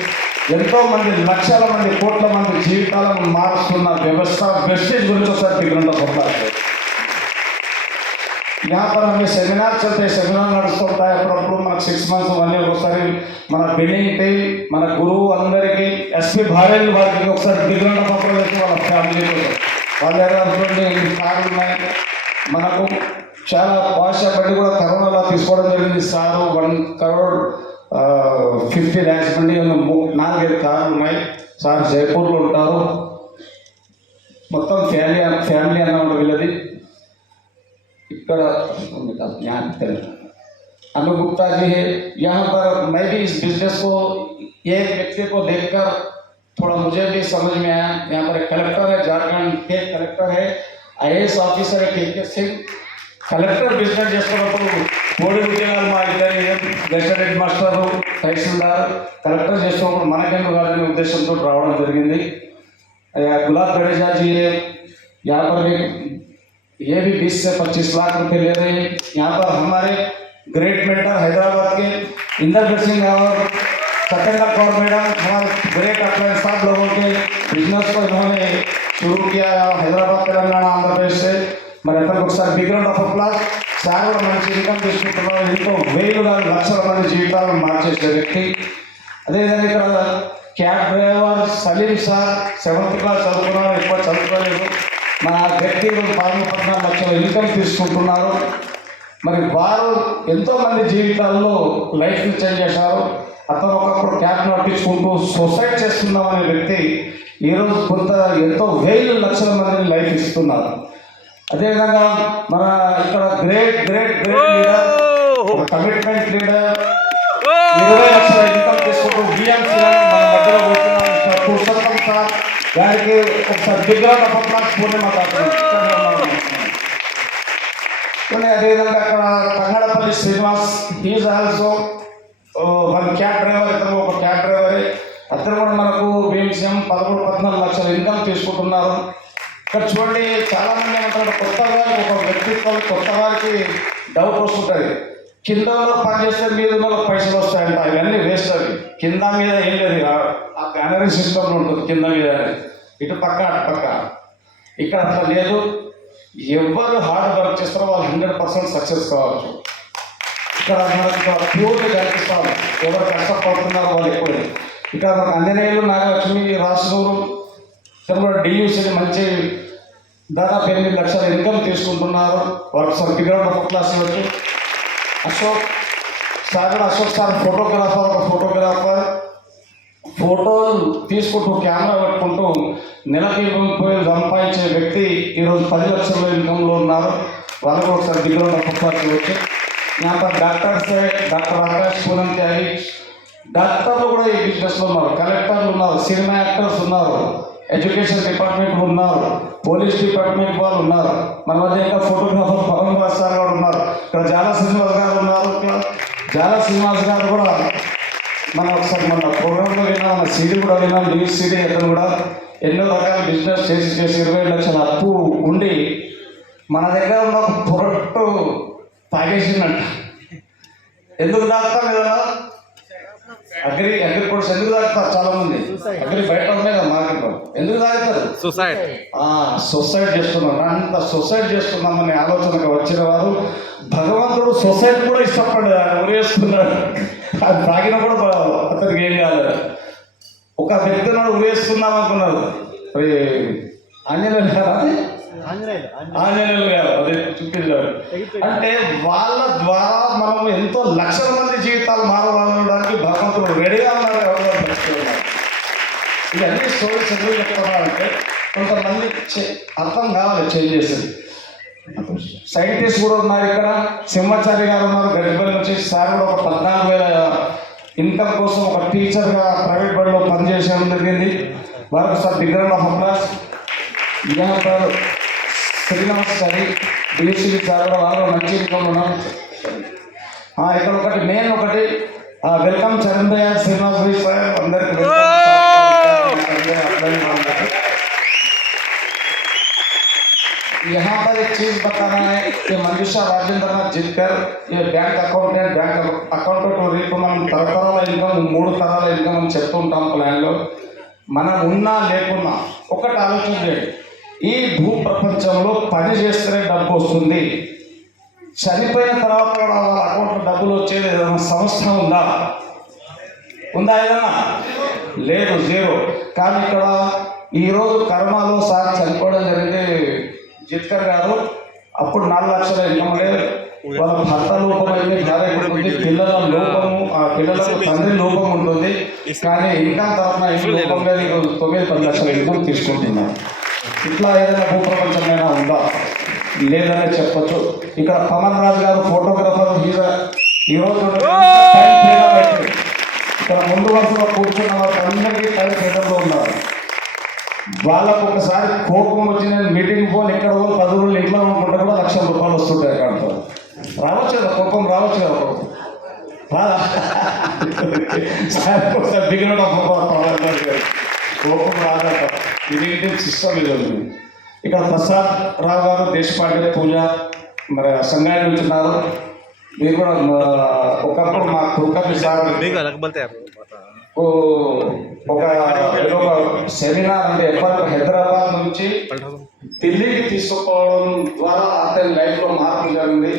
ఎంతో మంది లక్షల మంది కోట్ల మంది జీవితాలను మారుస్తున్న వ్యవస్థ వెస్టేజ్ గురించి ఒకసారి బిగ్ రౌండ్ ఆఫ్ అప్లాస్. यहाँ पर हमें सेमिनार चलते हैं, सेमिनार नడుస్తూ ఉంటాయి. అప్పుడప్పుడు మనకు 6 months 1 year ఒకసారి మన బిల్డింగ్ టీం, మన గురువు అందరికీ ఎస్పీ భార్యలు వారికి ఒకసారి బిగ్ రౌండ్ ఆఫ్ అప్లాస్ చేసి వాళ్ళ ఫ్యామిలీ వాళ్ళ దగ్గర కార్లు ఉన్నాయి. మనకు చాలా భాష బండి కూడా కరోనాలో తీసుకోవడం జరిగింది. సారు 1 crore 50 lakhs బండి 4-5 కార్లు ఉన్నాయి. సార్ జైపూర్లో ఉంటారు. మొత్తం ఫ్యామిలీ అన్నమాట వీళ్ళది. ఇక్కడ अनु गुप्ता जी है यहाँ पर. मैं भी इस बिजनेस को एक व्यक्ति को देखकर थोड़ा मुझे भी समझ में आया. यहाँ पर एक कलेक्टर है, झारखंड के कलेक्टर है, IAS ऑफिसर है KK सिंह. कलेक्टर बिजनेस చేస్తున్నప్పుడు కోడి ఉద్యోగాలు మా ఇద్దరు గెస్టెడ్ హెడ్ మాస్టర్ తహసీల్దార్ కలెక్టర్ చేస్తున్నప్పుడు మనకెందుకు కాదనే ఉద్దేశంతో రావడం జరిగింది. गुलाब गणेशा जी है, यहाँ पर भी ये भी 20 से 25 लाख रुपए ले रहे हैं. यहाँ पर हमारे ग्रेट मेंटर हैदराबाद के इंदरजीत सिंह और सत्येंद्र कौर मैडम, हमारे ग्रेट अप्लायंस साहब लोगों के बिजनेस को इन्होंने शुरू किया हैदराबाद, तेलंगाना, आंध्र प्रदेश से. మరి అతనికి ఒకసారి big round of applause. Sir కూడా మంచి ఇన్కమ్ తీసుకుంటున్నారు. ఎంతో వేలుగా లక్షల మంది జీవితాలను మార్చేసే వ్యక్తి. అదేవిధంగా ఇక్కడ cab driver Salim sir 7th class చదువుకున్నారు, ఎక్కువ చదువుకోలేదు. మన వ్యక్తి 14 లక్షల ఇన్కమ్ తీసుకుంటున్నారు. మరి వారు ఎంతోమంది జీవితాల్లో లైఫ్ని చేంజ్ చేశారు. అతను ఒకప్పుడు క్యాబ్ నడిపించుకుంటూ సొసైడ్ చేస్తున్నామనే వ్యక్తి ఈరోజు కొంత ఎంతో వేలు లక్షల మందిని లైఫ్ ఇస్తున్నారు. అదేవిధంగా మన ఇక్కడ గ్రేట్ లీడర్, కమిట్మెంట్ లీడర్, 20 లక్షల ఇన్కమ్ తీసుకుంటూ BMC మన మధ్యలో పురుషోత్తం సార్ గారికి ఒకసారి బిగ్ రౌండ్ ఆఫ్ అప్లాస్ పూర్ణిమ కానీ. అదేవిధంగా అక్కడ Tangadapalli Srinivas, is also 1 cab driver, ఇతను ఒక క్యాబ్ డ్రైవరే. అతను కూడా మనకు BMCM 13-14 లక్షల ఇన్కమ్ తీసుకుంటున్నారు. ఇక్కడ చూడండి, చాలామంది ఏమంటారు, కొత్త వారికి ఒక వ్యక్తిత్వం, కొత్త వారికి డౌట్ వస్తుంటుంది. కింద పనిచేస్తే మీద వాళ్ళకి పైసలు వస్తాయంట. ఇవన్నీ వేస్ట్. అవి కింద మీద ఏం లేదు, ఆ బ్యానరీ సిస్టంలో ఉంటుంది కింద మీద, ఇటు పక్క అటు పక్క. ఇక్కడ అట్లా లేదు. ఎవరు హార్డ్ వర్క్ చేస్తారో వాళ్ళు 100% సక్సెస్ కావచ్చు. ఇక్కడ మనకు ప్యూర్గా కనిపిస్తాం, ఎవరు కష్టపడుతున్నారో వాళ్ళు ఎక్కువ. ఇక్కడ మనకు అంజనేయులు, నాగలక్ష్మి, రాసునూరు కూడా DUC మంచి దాదాపు 8 లక్షల ఇన్కమ్ తీసుకుంటున్నారు. వాళ్ళకి బిగ్ రౌండ్ ఆఫ్ అప్లాస్ ఇవ్వచ్చు. అశోక్ సార్ ఫోటోగ్రాఫర్, ఒక ఫోటోగ్రాఫర్ ఫోటోలు తీసుకుంటూ కెమెరా పెట్టుకుంటూ నెలకి 30,000 సంపాదించే వ్యక్తి ఈరోజు 10 లక్షల ఇన్కంలో ఉన్నారు. వాళ్ళకు ఒకసారి బిగ్ రౌండ్ ఆఫ్ అప్లాస్ ఇవ్వచ్చు. यहाँ पर डॉक्टर्स है, डॉक्टर आकाश पूनम त्यागी, డాక్టర్లు కూడా ఈ బిజినెస్లో ఉన్నారు, కలెక్టర్లు ఉన్నారు, సినిమా యాక్టర్స్ ఉన్నారు, ఎడ్యుకేషన్ డిపార్ట్మెంట్ ఉన్నారు, పోలీస్ డిపార్ట్మెంట్ వాళ్ళు ఉన్నారు. మన మధ్య ఇంకా ఫోటోగ్రాఫర్ పవన్ రాజ్ సార్ గారు ఉన్నారు. ఇక్కడ జాలా శ్రీనివాస్ గారు ఉన్నారు. జాలా శ్రీనివాస్ గారు కూడా మన ఒకసారి మన ప్రోగ్రాంలో విన్నాం, మన CD కూడా విన్నాం, న్యూస్ CD. అతను కూడా ఎన్నో రకాల బిజినెస్ చేసి 20 లక్షల అప్పు ఉండి మన దగ్గర ఉన్న పొరట్టు తాగేసిందంట. ఎందుకు తాగుతాం కదా, అగ్రి కోర్స్ ఎందుకు తాగుతారు చాలా మంది, అగ్రి బయట ఉన్నాయి కదా మార్కెట్లో, ఎందుకు తాగుతారు? సొసైడ్ చేస్తున్నాం. అంత సొసైడ్ చేస్తున్నామనే ఆలోచనకు వచ్చిన వారు భగవంతుడు సొసైడ్ కూడా ఇష్టపడ్డాడు, ఉరేస్తున్నాడు. అది తాగిన కూడా అతనికి ఏం కాలేదు. ఒక వ్యక్తి నాడు ఉరేస్తున్నాం అనుకున్నారు. ఆంజనేయులు ఆంజనేయులు గారు అదే చూపించారు. అంటే వాళ్ళ ద్వారా మనం ఎంతో లక్షల మంది జీవితాలు మారడానికి భగవంతుడు రెడీగా ఉన్నారు. ఎవరు ఉన్నారు ఇవన్నీ స్టోరీస్ ఎందుకు చెప్తున్నారంటే కొంతమంది అర్థం కావాలి చేంజ్ చేసేది. సైంటిస్ట్ కూడా ఉన్నారు ఇక్కడ. సింహాచారి గారు ఉన్నారు గడ్డిపల్లి నుంచి. సార్ కూడా ఒక 14,000 ఇన్కమ్ కోసం ఒక టీచర్గా ప్రైవేట్ బడిలో పనిచేయడం జరిగింది. వారికి sir big round of applause. Srinivas sir DSC sir కూడా వాళ్ళు మంచి ఇన్కమ్ ఉన్నారు. ఇక్కడ ఒకటి మెయిన్ ఒకటి వెల్కమ్ చరణ్ శ్రీనివాస్ సార్ అందరికి यहाँ पर एक चीज बताना है कि मंजूषा राजेंद्रनाथ जितकर ये बैंक అకౌంటెంట్ రేపు మనం తరతరాల ఇన్కమ్ 3 తరాల ఇన్కమ్ అని చెప్తుంటాం ప్లాన్లో. మనం ఉన్నా లేకున్నా ఒకటి ఆలోచన చేయండి. ఈ భూ ప్రపంచంలో పని చేస్తేనే డబ్బు వస్తుంది. చనిపోయిన తర్వాత కూడా వాళ్ళ అకౌంట్లో డబ్బులు వచ్చేది ఏదైనా సంస్థ ఉందా ఏదన్నా లేదు, జీరో. కానీ ఇక్కడ ఈరోజు కరోనాలో సార్ చనిపోవడం జరిగింది జిత్కర్ గారు. అప్పుడు 4 లక్షల ఇన్కమ్ లేదు. వాళ్ళ భర్త లోపం అయితే భార్య ఉంటుంది, పిల్లల లోపము పిల్లలకు తండ్రి లోపం ఉంటుంది. కానీ ఇన్కమ్ తరఫున లోపం లేదు. ఈరోజు 9-10 లక్షల ఇన్కమ్ తీసుకుంటున్నారు. ఇట్లా ఏదైనా భూప్రపంచమైనా ఉందా లేదనే చెప్పచ్చు. ఇక్కడ పవన్ రాజు గారు ఫోటోగ్రాఫర్. ఈరోజు ఇక్కడ ముందు వరుసలో కూర్చున్న వాళ్ళకి అందరికీ టైం ఫ్రీడంలో ఉన్నారు. వాళ్ళకు ఒకసారి కోపం వచ్చి నేను మీటింగ్ పోని ఇక్కడ 10 రోజులు ఇంట్లో ఉంటుంటే కూడా ₹1,00,000 వస్తుంటాయి అకౌంట్లో. రావచ్చు కదా కోపం, రావచ్చు కదా రాదా? ఒకసారి దిగిన కోపం రాదట. ఇది సిస్టమ్ ఇది. ఇక్కడ ప్రసాద్ రావు గారు దేశపాండే పూజ మరి సంఘాన్ని ఉంటున్నారు. మీరు కూడా ఒకప్పుడు మా కుర్కపి సార్ ఒక సెమినార్ అంటే హైదరాబాద్ నుంచి ఢిల్లీకి తీసుకుపోవడం ద్వారా అతని లైఫ్లో మార్పు జరిగింది.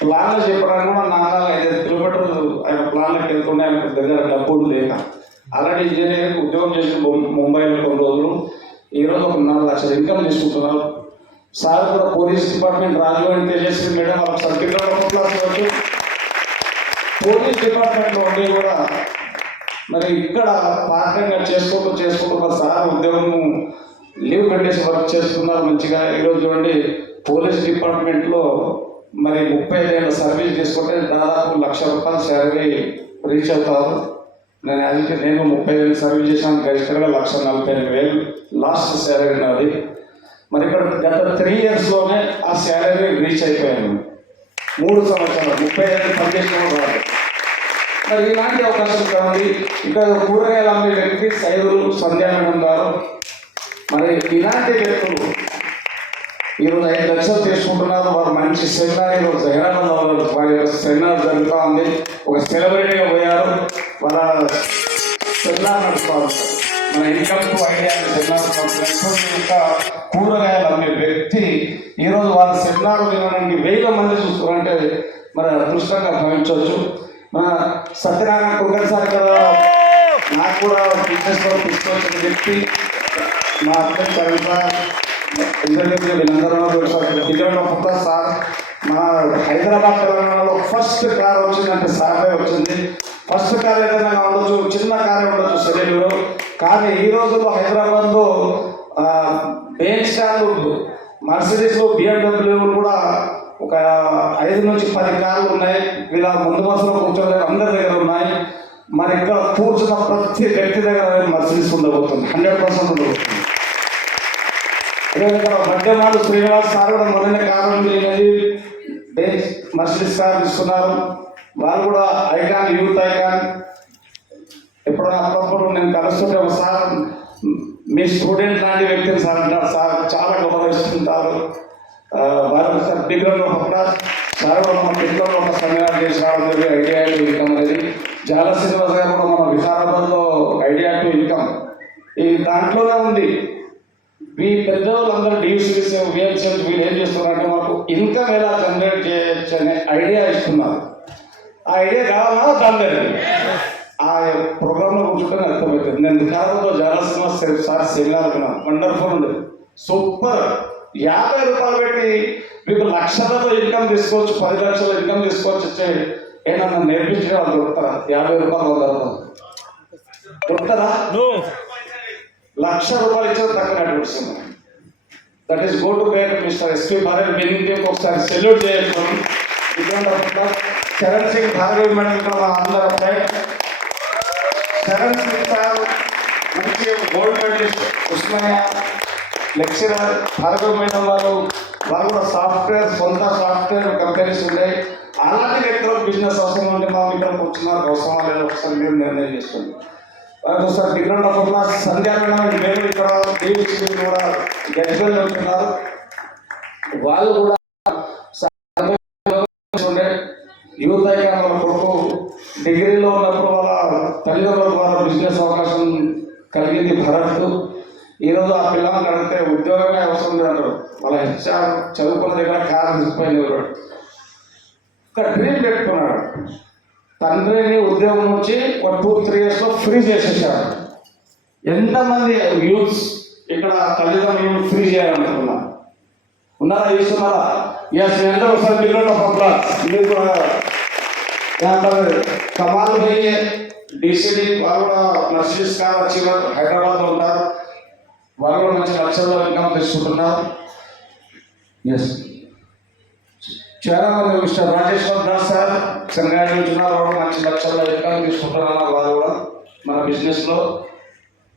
ప్లాన్లు చెప్పడానికి కూడా 4-5 కిలోమీటర్లు ఆయన ప్లాన్లకు వెళ్తుండే. ఆయన దగ్గర డబ్బులు లేక ఆల్రెడీ ఇంజనీరింగ్ ఉద్యోగం చేసి ముంబైలో కొన్ని రోజులు. ఈరోజు ఒక 4 లక్షల ఇన్కమ్ తీసుకుంటున్నారు. సార్ కూడా పోలీస్ డిపార్ట్మెంట్ రాజమండ్రి తెలియజేసి మేడం వాళ్ళకి సర్టిఫికేట్ పోలీస్ డిపార్ట్మెంట్లో ఉండి కూడా మరి ఇక్కడ పార్టైంగా చేసుకుంటూ సార్ ఉద్యోగం లీవ్ పెట్టేసి వర్క్ చేస్తున్నారు మంచిగా. ఈరోజు చూడండి పోలీస్ డిపార్ట్మెంట్లో మరి 35 ఏళ్ళ సర్వీస్ తీసుకుంటే దాదాపు ₹1,00,000 శాలరీ రీచ్ అవుతారు. నేను 30 ఏళ్ళు సర్వీస్ చేశాను. గరిష్టంగా 1,45,000 లాస్ట్ శాలరీ నాది. మరి ఇక్కడ గత 3 ఇయర్స్లోనే ఆ శాలరీ రీచ్ అయిపోయాను. 3 సంవత్సరాలు 30 ఏళ్ళు పనిచేసిన రాదు. మరి ఇలాంటి అవకాశం కావాలి. ఇక్కడ కూరగాయలు అమ్మే వ్యక్తి సైదులు సంధ్యా మేడం గారు. మరి ఇలాంటి వ్యక్తులు ఈరోజు 5 లక్షలు తీసుకుంటున్నారు. వారు మంచి సెమినార్ ఈరోజు హైదరాబాద్లో వారి సెమినార్ జరుగుతూ ఉంది. ఒక సెలబ్రిటీగా పోయారు. వాళ్ళ సెమినార్ నడుపుతారు. మన ఇన్కమ్ టు ఐడియా సెమినార్. ఇంకా కూరగాయలు అమ్మే వ్యక్తి ఈరోజు వాళ్ళ సెమినార్ వినడానికి 1000 మంది చూస్తున్నారంటే మరి అదృష్టంగా భావించవచ్చు. మన సత్యనారాయణ కుక్కర్ సార్ కదా నాకు కూడా బిజినెస్లో తీసుకొచ్చిన వ్యక్తి. మా అత్యంత వీళ్ళందరూ సార్ మన హైదరాబాద్ తెలంగాణలో ఫస్ట్ కార్ వచ్చిందంటే సార్లే వచ్చింది. ఫస్ట్ కార్ ఏదైనా ఉండొచ్చు, చిన్న కారే ఉండొచ్చు సెలవులో. కానీ ఈ రోజుల్లో హైదరాబాద్లో మెయిన్ స్టాండ్ మర్సిడీస్లో BMW కూడా ఒక 5 నుంచి 10 కార్లు ఉన్నాయి. వీళ్ళ ముందు బస్సులో కూర్చోలే అందరి దగ్గర ఉన్నాయి. మరి ఇక్కడ కూర్చున్న ప్రతి వ్యక్తి దగ్గర మర్సిడీస్ ఉండబోతుంది. 100% ఉండబోతుంది. ఇక్కడ మధ్యమాడు శ్రీనివాస్ సార్ కూడా మొన్న కారణం లేనిది మర్సిడీస్ కార్ తీసుకున్నారు. వాళ్ళు కూడా ఐకాన్, యూత్ ఐకాన్. ఎప్పుడైనా అప్పుడప్పుడు నేను కలుస్తుంటే సార్ మీ స్టూడెంట్ లాంటి వ్యక్తిని సార్ అంటారు. సార్ చాలా గౌరవిస్తుంటారు. వారు sir big round of applause. Sir కూడా మన పిల్లల్లో ఒక సెమినార్ చేసి రావడం జరిగింది. ఐడియా టు ఇన్కమ్ అనేది. జాల శ్రీనివాస్ గారు కూడా మన విశాఖపట్నంలో ఐడియా టు ఇన్కమ్ ఈ దాంట్లోనే ఉంది. ఈ పెద్దవాళ్ళందరూ డియూసీస్ విఎల్సీఎస్ వీళ్ళు ఏం చేస్తున్నారంటే మాకు ఇన్కమ్ ఎలా జనరేట్ చేయొచ్చు అనే ఐడియా ఇస్తున్నారు. ఆ ఐడియా కావాలా దాని ఆ ప్రోగ్రాంలో కూర్చుంటే అర్థమవుతుంది. నేను విశాఖపట్నంలో జాల శ్రీనివాస్ సార్ సెమినార్ విన్నాను. వండర్ఫుల్ ఉండేది, సూపర్. 50 రూపాయలు పెట్టి మీకు లక్షలతో ఇన్కమ్ తీసుకోవచ్చు, 10 లక్షల ఇన్కమ్ తీసుకోవచ్చు. వచ్చే ఏమన్నా నేర్పించడం వాళ్ళు దొరుకుతారా? 50 రూపాయలు 100 రూపాయలు దొరుకుతారా? ₹1,00,000 ఇచ్చిన తక్కువ విషయం. దట్ ఈస్ గో టు బేట్ మిస్టర్ ఎస్పీ భారత్ బిన్నింగ్ ఒకసారి సెల్యూట్ చేయాలి. చరణ్ సింగ్ భార్గవి మేడం ఇక్కడ మన అందరం చరణ్ సింగ్ సార్ మంచి gold medallist, Osmania lecturer. Bhargavi madam వాళ్ళు కూడా సాఫ్ట్వేర్, సొంత సాఫ్ట్వేర్ కంపెనీస్ ఉన్నాయి. అలాంటి వ్యక్తులకు బిజినెస్ అవసరం ఉంటే మాకు ఇక్కడికి వచ్చినారు, అవసరం లేదు ఒకసారి మీరు నిర్ణయం చేసుకోండి. ఒకసారి degree of class Sandhya madam మేము ఇక్కడ దేవి కూడా గజ్వేల్ ఉంటున్నారు. వాళ్ళు కూడా ఉండే యూత్ ఐకాన్ వాళ్ళ కొడుకు డిగ్రీలో ఉన్నప్పుడు వాళ్ళ తల్లిదండ్రుల ద్వారా బిజినెస్ అవకాశం కలిగింది భరత్. ఈరోజు ఆ పిల్లల్ని అడిగితే ఉద్యోగమే అవసరం లేదంటారు. వాళ్ళ హెచ్ఆర్ చదువుకున్న దగ్గర కారు తీసుకుపోయింది. ఒక డ్రీమ్ పెట్టుకున్నాడు, తండ్రిని ఉద్యోగం నుంచి ఒక 2-3 ఇయర్స్లో ఫ్రీ చేసేసాడు. ఎంతమంది యూత్స్ ఇక్కడ తల్లిదండ్రులు ఫ్రీ చేయాలనుకున్నారు? ఉన్నారా? ఇస్తున్నారా? ఎస్ ఎంతో ఒకసారి పిల్లలు మీకు కమాల్ భయ్య డిసిడి వాళ్ళు కూడా నర్సరీస్ కార్ అచీవర్ హైదరాబాద్లో ఉంటారు. వాళ్ళు కూడా మంచి లక్షల్లో ఇన్కమ్ తీసుకుంటున్నారు. ఎస్ చాలా మంది మిస్టర్ రాజేశ్వర్ దాస్ సార్ సంగారెడ్డి నుంచి ఉన్నారు. వాళ్ళు మంచి లక్షల్లో ఇన్కమ్ తీసుకుంటున్నారు. వాళ్ళు కూడా మన బిజినెస్లో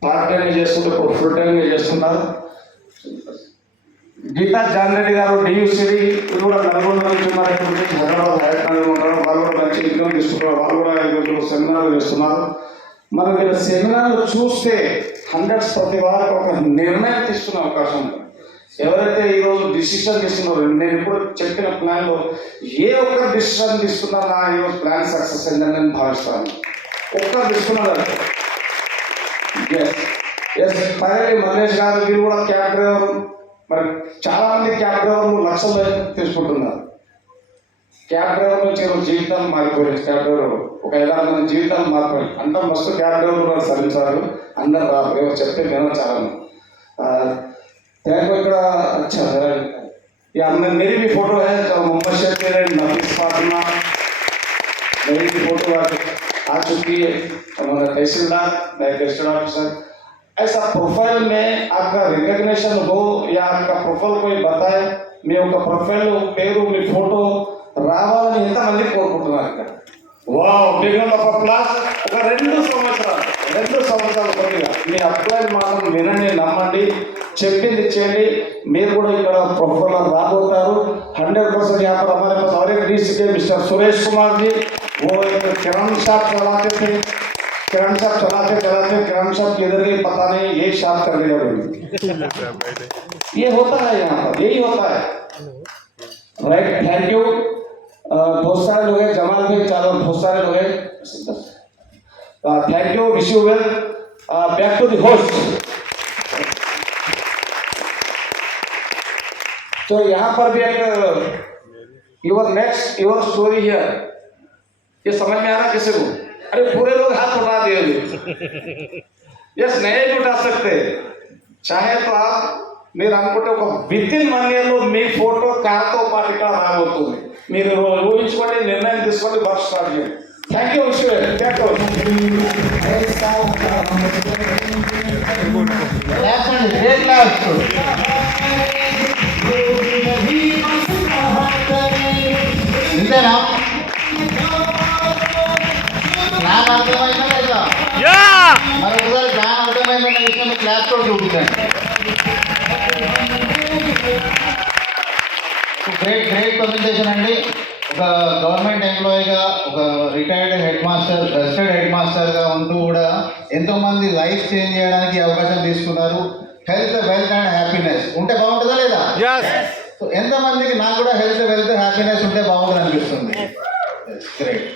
పార్ట్ టైం చేస్తుంటే ఇప్పుడు ఫుల్ టైంగా చేస్తున్నారు. గీతా జాన్ రెడ్డి గారు డియూసిడి కూడా నల్గొండ నుంచి ఉన్నారు. హైదరాబాద్ హైదరాబాద్ ఉంటారు. వాళ్ళు కూడా మంచి ఇన్కమ్ తీసుకుంటారు. వాళ్ళు కూడా ఈరోజు సెమినార్లు చేస్తున్నారు. మనం వీళ్ళ సెమినార్లు చూస్తే హండ్రెడ్స్ ప్రతి వారికి ఒక నిర్ణయం తీసుకునే అవకాశం ఉంది. ఎవరైతే ఈరోజు డిసిషన్ తీసుకున్నారో, నేను ఇప్పుడు చెప్పిన ప్లాన్లో ఏ ఒక్క డిసిషన్ తీసుకున్నా నా ఈరోజు ప్లాన్ సక్సెస్ అయిందని నేను భావిస్తాను. ఒక్కరు తీసుకున్నారు. ఎస్ ఫైనల్లీ మల్లేష్ గారు వీళ్ళు కూడా క్యాబ్ డ్రైవర్. మరి చాలా మంది క్యాబ్ డ్రైవర్లు లక్షల్లో తీసుకుంటున్నారు. క్యాబ్ డ్రైవర్ నుంచి జీవితం మారిపోయింది. క్యాబ్ డ్రైవర్ ఒక 5-6 మంది జీవితం మారిపోయింది. అంతా మస్తు క్యాబ్ డ్రైవర్లు సరించారు. అందరు రాదు, ఎవరు చెప్తే వినో చాలా. देखो इकड़ा अच्छा है ये हमने मेरी भी फोटो है तो मोहम्मद शफी नफीस फातिमा मेरी भी फोटो आ चुकी है. हमारा तहसीलदार मैं गेस्टेड ऑफिसर. ऐसा प्रोफाइल में आपका रिकग्निशन हो या आपका प्रोफाइल कोई बताए मैं ఒక ప్రొఫైల్ పేరు మీ ఫోటో రావాలని ఎంతమంది కోరుకుంటున్నారు ఇక్కడ? Wow, big round of applause. ఒక 2 సంవత్సరాలు కొద్దిగా మీ అప్లై మాత్రం వినండి, నమ్మండి, చెప్పింది చేయండి. మీరు కూడా ఇక్కడ ప్రొఫెసర్ రాబోతారు 100%. यहाँ पर हमारे पास और एक डीसी थे मिस्टर सुरेश कुमार जी. वो एक किराना शॉप चलाते थे. किराना शॉप चलाते किराना शॉप किधर गई पता नहीं, ये शॉप कर दिया. ये होता है यहाँ पर, यही होता है. Right, thank you. बहुत सारे लोग हैं, जमाल भाई चारों बहुत सारे लोग हैं. Thank you, wish you well. Back to the host. तो यहाँ पर भी एक योर स्टोरी है. ये समझ में आ रहा किसी को? अरे पूरे लोग हाथ उठा दिए. यस, नहीं उठा सकते. चाहे तो आप మీరు అనుకుంటే ఒక వితిన్ 1 ఇయర్లో మీ ఫోటో కార్తో పాటు ఇక్కడ రాబోతుంది. మీరు ఊహించుకోండి, నిర్ణయం తీసుకోండి, వర్క్ స్టార్ట్ చేయండి. థ్యాంక్ యూ విశ్వ. ఇంతేనా? ప్లాన్ అర్థమైందా లేదా? మరొకసారి ప్లాన్ అర్థమైందన్న విషయం క్లాస్ తోటి చూపించండి. గ్రేట్ ప్రజెంటేషన్ అండి. ఒక గవర్నమెంట్ ఎంప్లాయీగా, ఒక retired headmaster, rested head మాస్టర్గా ఉంటూ కూడా ఎంతోమంది లైఫ్ చేంజ్ చేయడానికి అవకాశం తీసుకున్నారు. హెల్త్, వెల్త్ అండ్ హ్యాపీనెస్ ఉంటే బాగుంటుందా లేదా? సో ఎంతమందికి నాకు కూడా హెల్త్, వెల్త్, హ్యాపీనెస్ ఉంటే బాగుంటుంది అనిపిస్తుంది. గ్రేట్.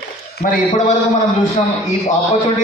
మరి ఇప్పటి వరకు మనం చూసినాం ఈ ఆపర్చునిటీ